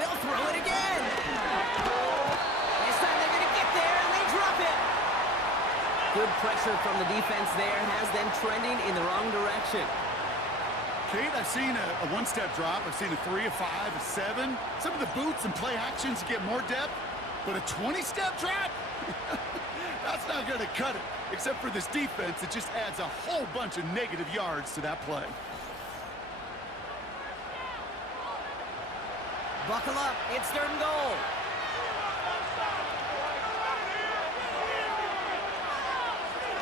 They'll throw it again. This time they're going to get there, and they drop it. Good pressure from the defense there has them trending in the wrong direction. Kate, I've seen a one-step drop. I've seen a 3, a 5, a 7. Some of the boots and play actions get more depth, but a 20-step drop? That's not going to cut it. Except for this defense, it just adds a whole bunch of negative yards to that play. Buckle up, it's 3rd and goal.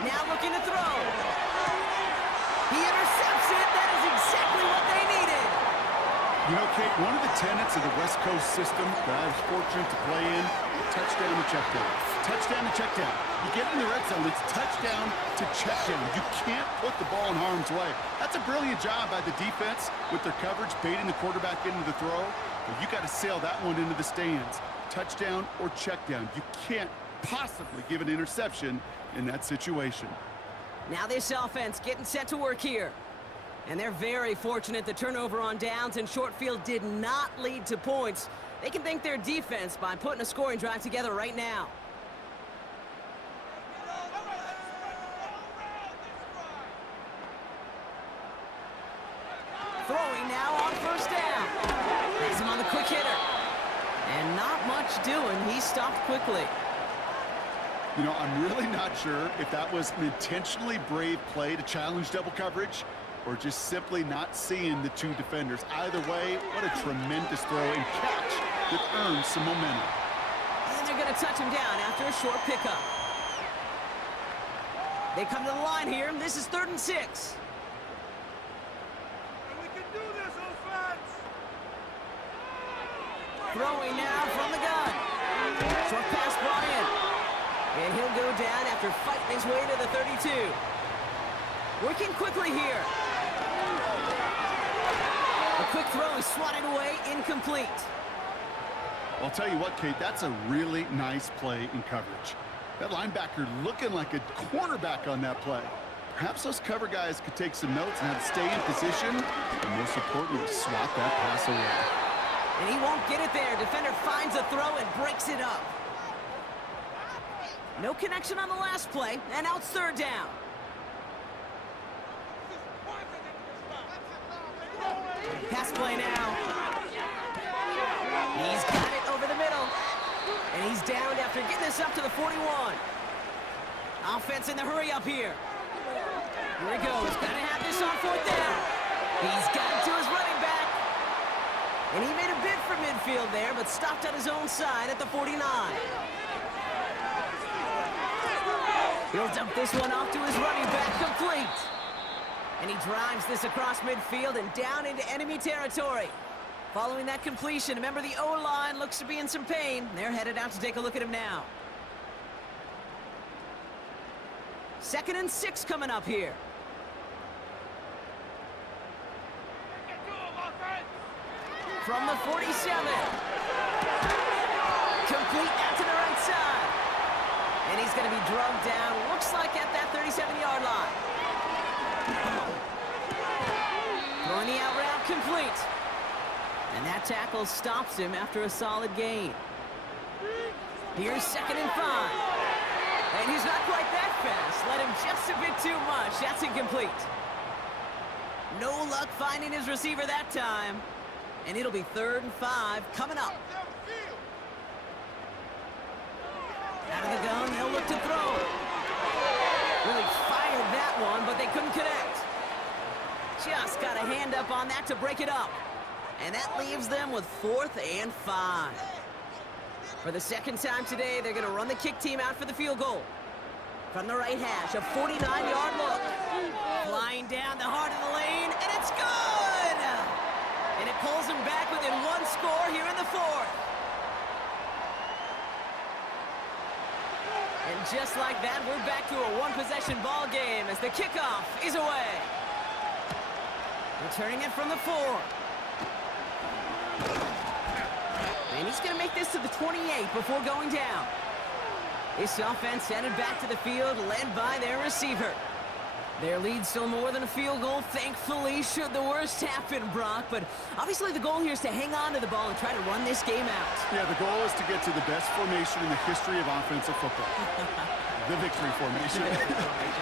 Now looking to throw. He intercepts it. That is exactly what they needed. You know, Kate, one of the tenets of the West Coast system that I was fortunate to play in, touchdown to check down. Touchdown to check down. You get in the red zone, it's touchdown to check down. You can't put the ball in harm's way. That's a brilliant job by the defense with their coverage, baiting the quarterback into the throw. But you got to sail that one into the stands. Touchdown or check down. You can't possibly give an interception in that situation. Now this offense getting set to work here. And they're very fortunate the turnover on downs and short field did not lead to points. They can thank their defense by putting a scoring drive together right now. Throwing now on 1st down. Has him on the quick hitter. And not much doing. He stopped quickly. You know, I'm really not sure if that was an intentionally brave play to challenge double coverage or just simply not seeing the 2 defenders. Either way, what a tremendous throw and catch that earns some momentum. And they're going to touch him down after a short pickup. They come to the line here. This is 3rd and 6. Throwing now from the gun. Short pass, Bryant. And he'll go down after fighting his way to the 32. Working quickly here. A quick throw is swatted away, incomplete. I'll tell you what, Kate, that's a really nice play in coverage. That linebacker looking like a cornerback on that play. Perhaps those cover guys could take some notes on how to stay in position, and most importantly, swat that pass away. And he won't get it there. Defender finds a throw and breaks it up. No connection on the last play, and now it's 3rd down. Pass play now. He's got it over the middle. And he's downed after getting this up to the 41. Offense in the hurry up here. Here he goes. Got to have this on 4th down. He's got it to his running back. And he made a bid for midfield there, but stopped on his own side at the 49. He'll dump this one off to his running back, complete. And he drives this across midfield and down into enemy territory. Following that completion, remember the O-line looks to be in some pain. They're headed out to take a look at him now. 2nd and 6 coming up here. From the 47. Complete out to the right side. And he's going to be drugged down, looks like at that 37-yard line. Throwing the out route complete. And that tackle stops him after a solid gain. Here's 2nd and 5. And he's not quite that fast. Let him just a bit too much. That's incomplete. No luck finding his receiver that time. And it'll be 3rd and 5 coming up. Out of the gun, they'll look to throw. Really fired that one, but they couldn't connect. Just got a hand up on that to break it up. And that leaves them with 4th and 5. For the 2nd time today, they're going to run the kick team out for the field goal. From the right hash, a 49-yard look. Flying down the heart of the lane, and it's good! And it pulls them back within 1 score here in the 4th. And just like that, we're back to a 1-possession ball game as the kickoff is away. Returning it from the 4. And he's going to make this to the 28 before going down. This offense headed back to the field, led by their receiver. Their lead still more than a field goal, thankfully, should the worst happen, Brock. But obviously the goal here is to hang on to the ball and try to run this game out. Yeah, the goal is to get to the best formation in the history of offensive football. The victory formation.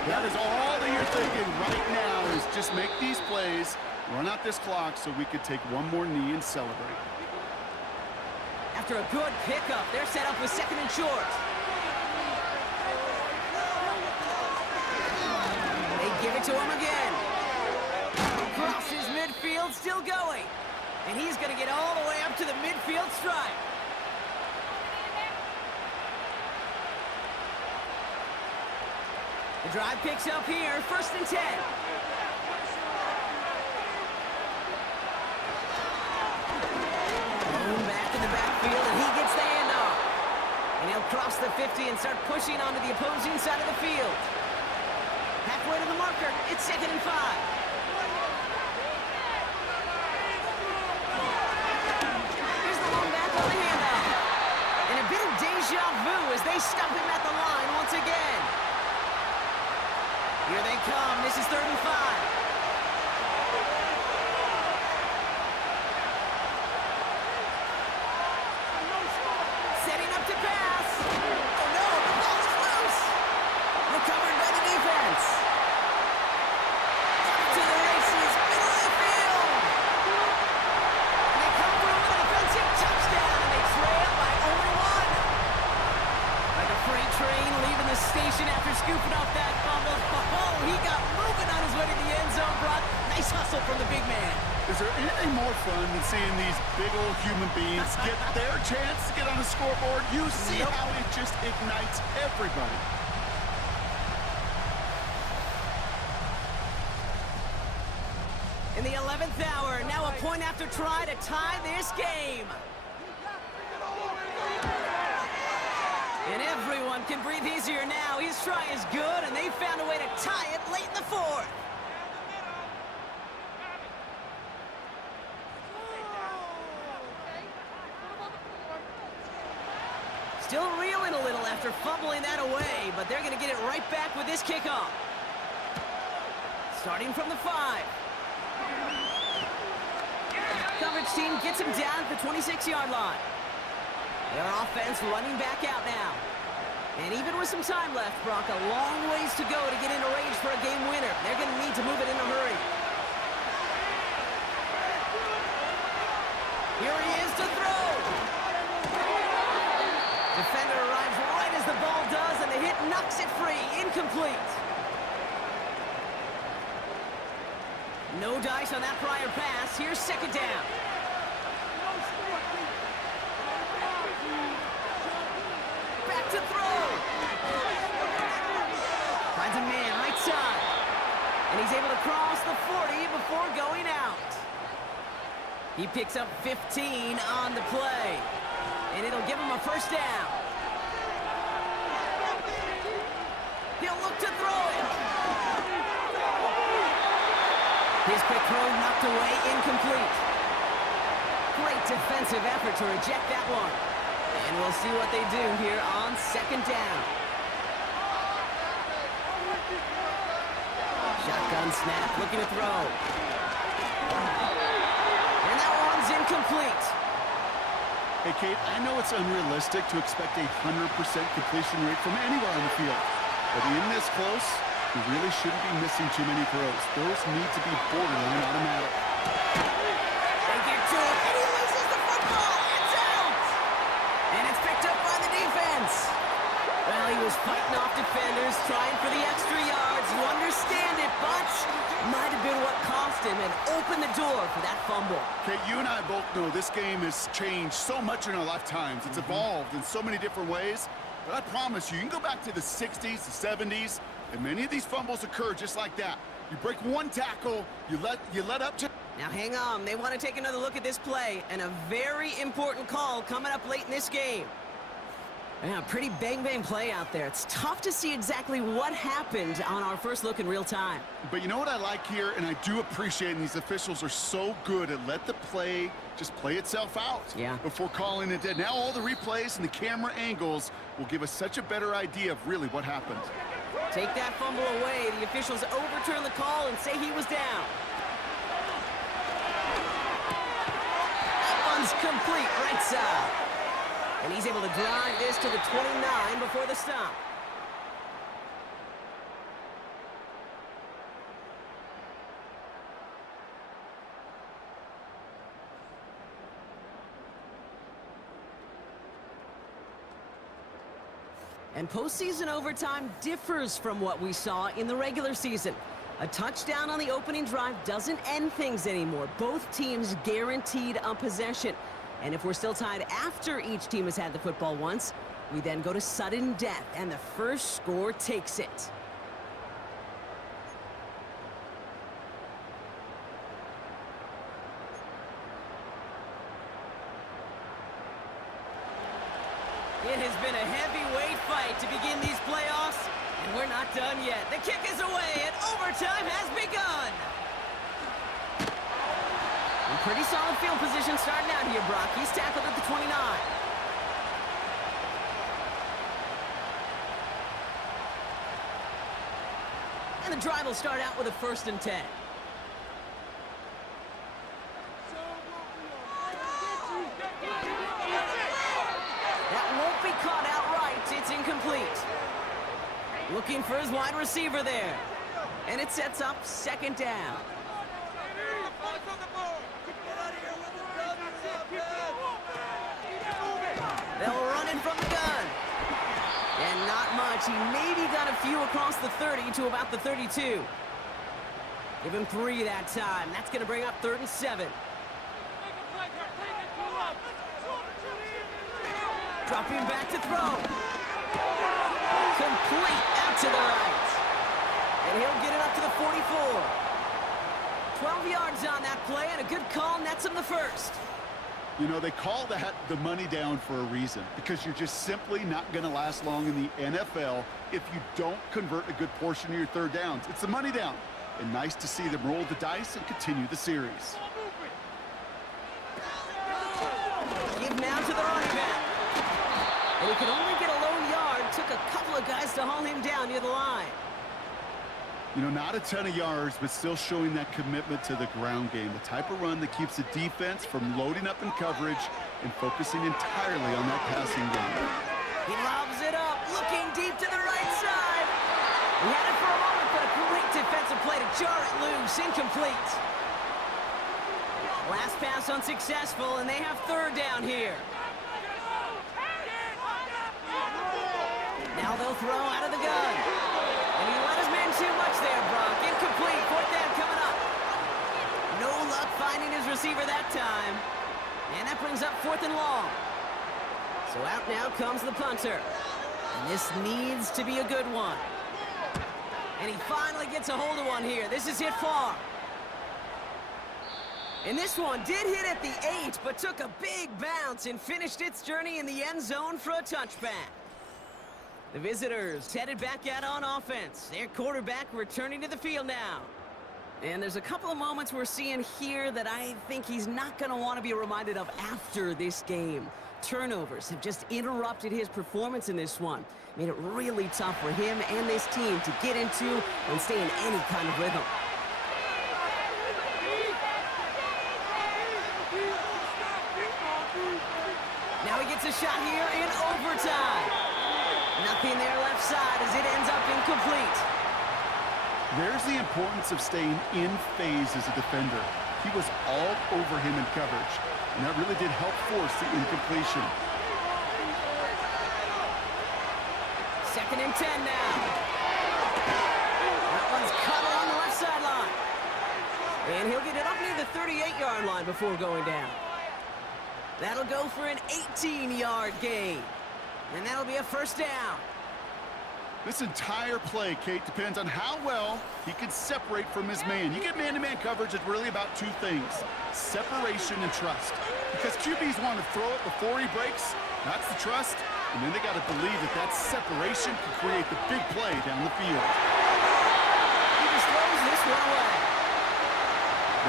That is all that you're thinking right now is just make these plays, run out this clock so we could take one more knee and celebrate. After a good pickup, they're set up with 2nd and short. They give it to him again. Crosses midfield, still going. And he's going to get all the way up to the midfield stripe. The drive picks up here, 1st and 10. Back in the backfield, and he gets the handoff. And he'll cross the 50 and start pushing onto the opposing side of the field. Halfway to the marker, it's 2nd and 5. Here's the long back on the handoff. And a bit of deja vu as they stop him at the line once again. Here they come. This is 3rd and 5. Scooping off that fumble. Oh, he got moving on his way to the end zone, Brock. Nice hustle from the big man. Is there anything more fun than seeing these big old human beings get their chance to get on the scoreboard? You see how it just ignites everybody. In the 11th hour, now a point after try to tie this game. And everyone can breathe easier now. His try is good, and they found a way to tie it late in the 4th. Still reeling a little after fumbling that away, but they're going to get it right back with this kickoff. Starting from the 5. Coverage team gets him down at the 26-yard line. Their offense running back out now. And even with some time left, Brock, a long ways to go to get into range for a game winner. They're going to need to move it in a hurry. Here he is to throw. Defender arrives right as the ball does, and the hit knocks it free. Incomplete. No dice on that prior pass. Here's 2nd down. Back to throw. Finds a man right side. And he's able to cross the 40 before going out. He picks up 15 on the play. And it'll give him a first down. He'll look to throw it. His quick throw knocked away, incomplete. Great defensive effort to reject that one. And we'll see what they do here on second down. Shotgun snap, looking to throw. And that one's incomplete. Hey, Kate, I know it's unrealistic to expect a 100% completion rate from anywhere on the field. But in this close, you really shouldn't be missing too many throws. Those need to be borderline automatic. They get to it, and he loses the football. It's out! And it's picked up by the defense. Well, he was fighting off defenders, trying for the extra yards. You understand it, but might have been what cost him and opened the door for that fumble. Okay, you and I both know this game has changed so much in our lifetimes. It's evolved in so many different ways. But I promise you, you can go back to the 60s, the 70s, and many of these fumbles occur just like that. You break one tackle, you let up to... Now hang on, they want to take another look at this play, and a very important call coming up late in this game. Yeah, pretty bang-bang play out there. It's tough to see exactly what happened on our first look in real time. But you know what I like here, and I do appreciate, and these officials are so good at let the play just play itself out before calling it dead. Now all the replays and the camera angles will give us such a better idea of really what happened. Take that fumble away. The officials overturn the call and say he was down. That one's complete right side. And he's able to drive this to the 29 before the stop. And postseason overtime differs from what we saw in the regular season. A touchdown on the opening drive doesn't end things anymore. Both teams guaranteed a possession. And if we're still tied after each team has had the football once, we then go to sudden death, and the first score takes it. It has been a heavyweight fight to begin these playoffs, and we're not done yet. The kick is away, and overtime has begun. And pretty solid field position starting out here, Brock. He's tackled at the 29. And the drive will start out with a 1st and 10. That won't be caught outright. It's incomplete. Looking for his wide receiver there. And it sets up 2nd down. They'll run it from the gun. And not much. He maybe got a few across the 30 to about the 32. Give him 3 that time. That's going to bring up 3rd and 7. Dropping back to throw. Complete out to the right. And he'll get it up to the 44. 12 yards on that play, and a good call nets him the 1st. You know, they call that the money down for a reason, because you're just simply not going to last long in the NFL if you don't convert a good portion of your 3rd downs. It's the money down. And nice to see them roll the dice and continue the series. Give now to the running back. And he could only get a lone yard. Took a couple of guys to haul him down near the line. You know, not a ton of yards, but still showing that commitment to the ground game. The type of run that keeps the defense from loading up in coverage and focusing entirely on that passing game. He lobs it up, looking deep to the right side. He had it for a moment, but a great defensive play to jar it loose. Incomplete. Last pass unsuccessful, and they have 3rd down here. Now they'll throw out of the gun. And he let his man too much there, Brock. Incomplete. 4th down coming up. No luck finding his receiver that time. And that brings up 4th and long. So out now comes the punter. And this needs to be a good one. And he finally gets a hold of one here. This is hit far. And this one did hit at the 8, but took a big bounce and finished its journey in the end zone for a touchback. The visitors headed back out on offense. Their quarterback returning to the field now. And there's a couple of moments we're seeing here that I think he's not going to want to be reminded of after this game. Turnovers have just interrupted his performance in this one. Made it really tough for him and this team to get into and stay in any kind of rhythm. Now he gets a shot here in overtime. Nothing there left side as it ends up incomplete. There's the importance of staying in phase as a defender. He was all over him in coverage, and that really did help force the incompletion. 2nd and 10 now. That one's cut along the left sideline. And he'll get it up near the 38-yard line before going down. That'll go for an 18-yard gain. And that'll be a 1st down. This entire play, Kate, depends on how well he can separate from his man. You get man-to-man coverage, it's really about 2 things: separation and trust. Because QBs want to throw it before he breaks, that's the trust, and then they got to believe that that separation can create the big play down the field. He just throws this one away.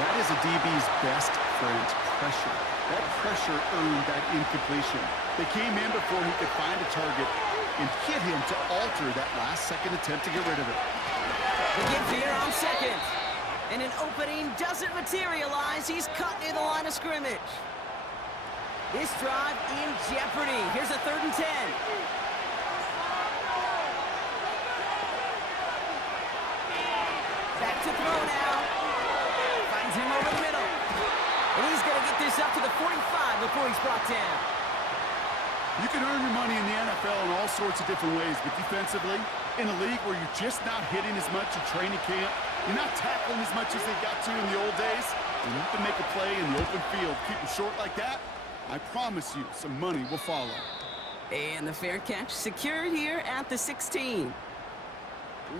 That is a DB's best friend, pressure. That pressure earned that incompletion. They came in before he could find a target and hit him to alter that last-second attempt to get rid of it. The give here on 2nd. And an opening doesn't materialize. He's cut near the line of scrimmage. This drive in jeopardy. Here's a 3rd and 10. Back to throw now. Finds him over the middle. And he's going to get this up to the 45 before he's brought down. You can earn your money in the NFL in all sorts of different ways, but defensively, in a league where you're just not hitting as much in training camp, you're not tackling as much as they got to in the old days, and you can make a play in the open field, keep it short like that, I promise you some money will follow. And the fair catch secured here at the 16.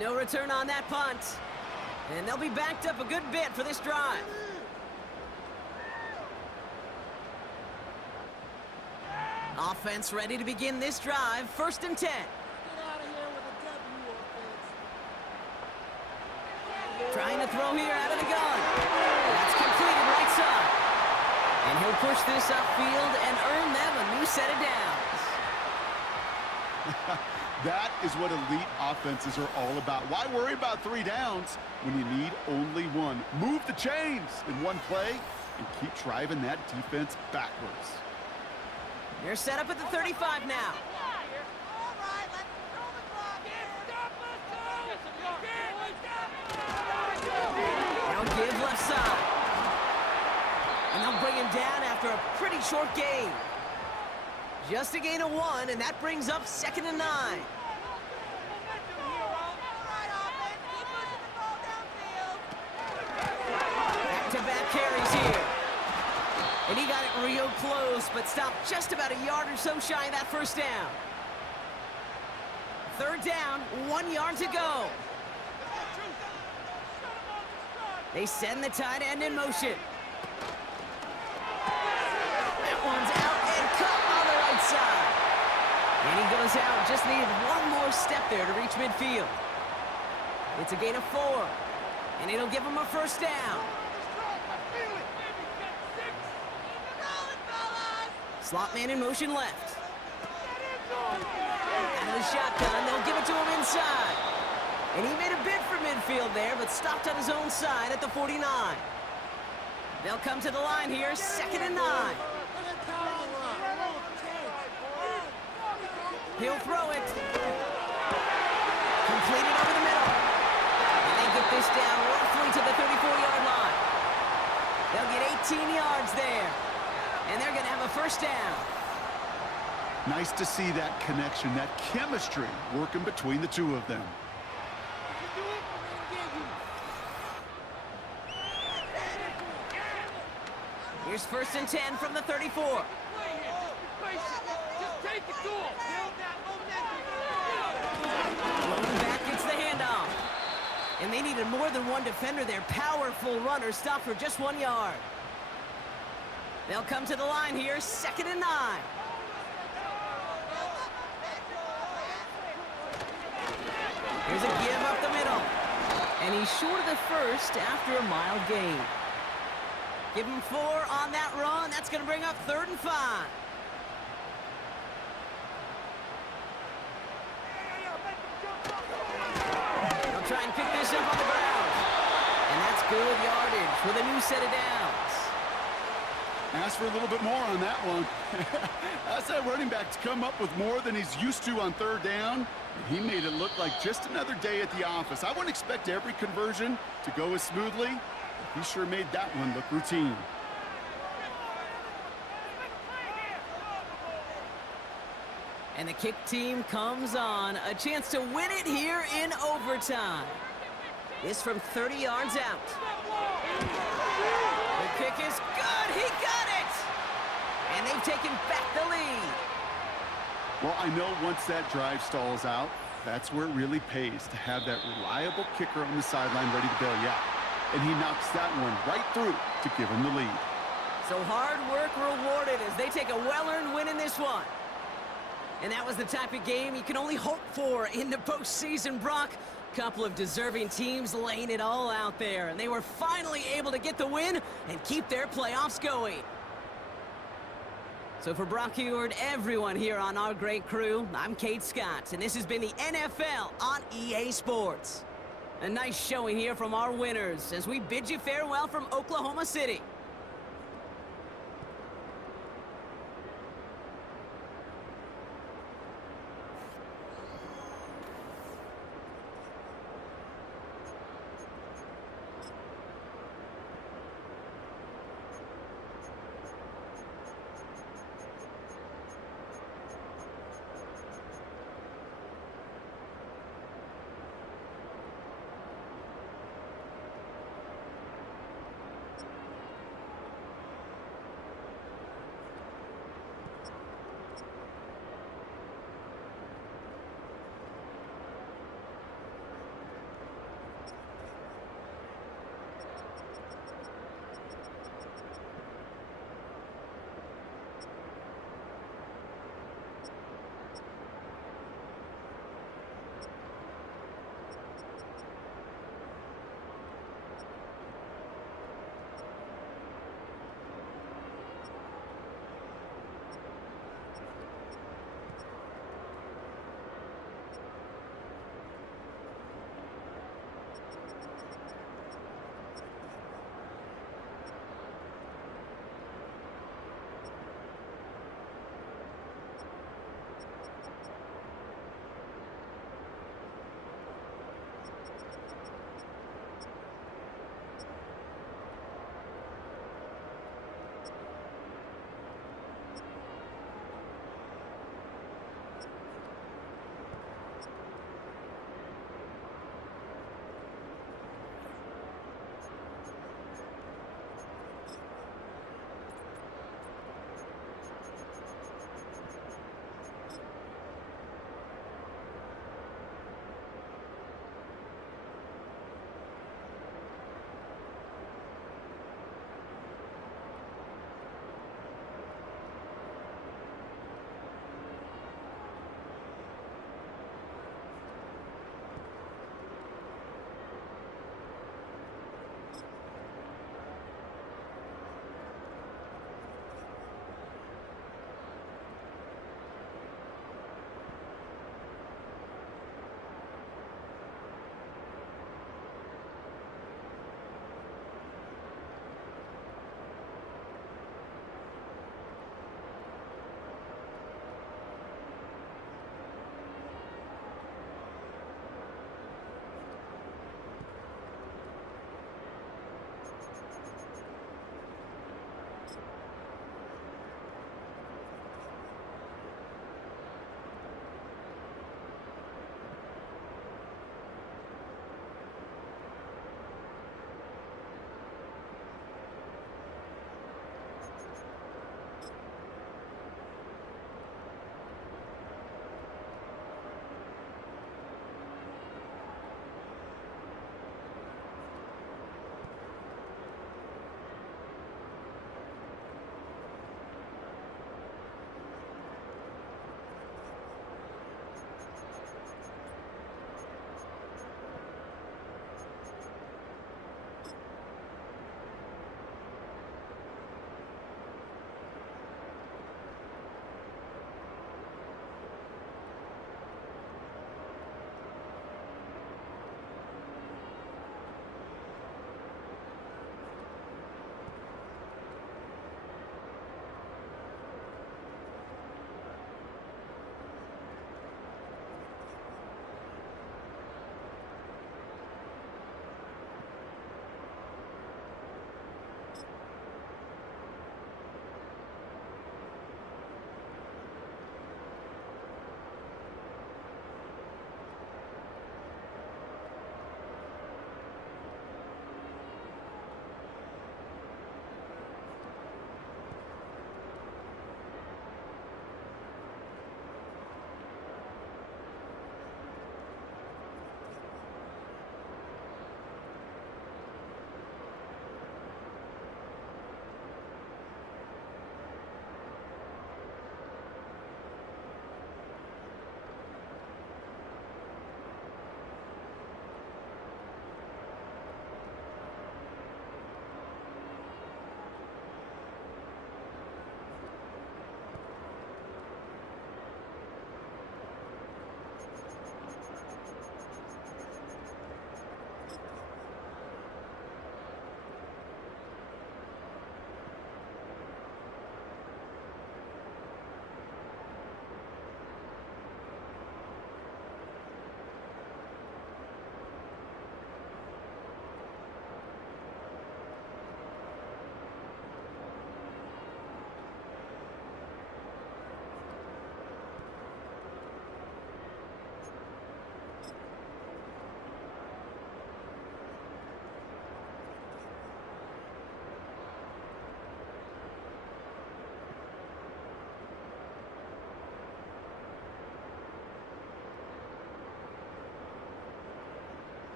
No return on that punt. And they'll be backed up a good bit for this drive. Offense ready to begin this drive. 1st and 10. Get out of here with a W, offense. Trying to throw here out of the gun. That's completed right side. And he'll push this upfield and earn them a new set of downs. That is what elite offenses are all about. Why worry about 3 downs when you need only 1? Move the chains in one play and keep driving that defense backwards. They're set up at the 35 now. All right, let's throw the clock. Stop, let's go. Now give left side. And they'll bring him down after a pretty short gain. Just a gain of 1, and that brings up 2nd and 9. Back-to-back carries here. And he got it real close, but stopped just about a yard or so shy of that 1st down. 3rd down, 1 yard to go. They send the tight end in motion. That one's out and cut on the right side. And he goes out, just needed 1 more step there to reach midfield. It's a gain of 4, and it'll give him a 1st down. Slot man in motion left. Out of the shotgun, they'll give it to him inside. And he made a bid for midfield there, but stopped on his own side at the 49. They'll come to the line here, 2nd and 9. He'll throw it. Completed over the middle. And they get this down roughly to the 34-yard line. They'll get 18 yards there. And they're going to have a 1st down. Nice to see that connection, that chemistry working between the 2 of them. Here's 1st and 10 from the 34. Play here. Just be patient. Just take it to him. Build that momentum. Rolling back gets the handoff. And they needed more than one defender there. Powerful runner stopped for just 1 yard. They'll come to the line here, 2nd and 9. Here's a give up the middle. And he's short of the first after a mild gain. Give him 4 on that run. That's going to bring up 3rd and 5. They'll try and pick this up on the ground. And that's good yardage with a new set of downs. Ask for a little bit more on that one. Ask that running back to come up with more than he's used to on 3rd down. And he made it look like just another day at the office. I wouldn't expect every conversion to go as smoothly, but he sure made that one look routine. And the kick team comes on. A chance to win it here in overtime. This from 30 yards out. The kick is good. He got it! And they've taken back the lead. Well, I know once that drive stalls out, that's where it really pays to have that reliable kicker on the sideline ready to bail you out. And he knocks that one right through to give him the lead. So hard work rewarded as they take a well-earned win in this one. And that was the type of game you can only hope for in the postseason, Brock. Couple of deserving teams laying it all out there, and they were finally able to get the win and keep their playoffs going. So for Brock Heward, everyone here on our great crew, I'm Kate Scott, and this has been the NFL on EA Sports. A nice showing here from our winners as we bid you farewell from Oklahoma City.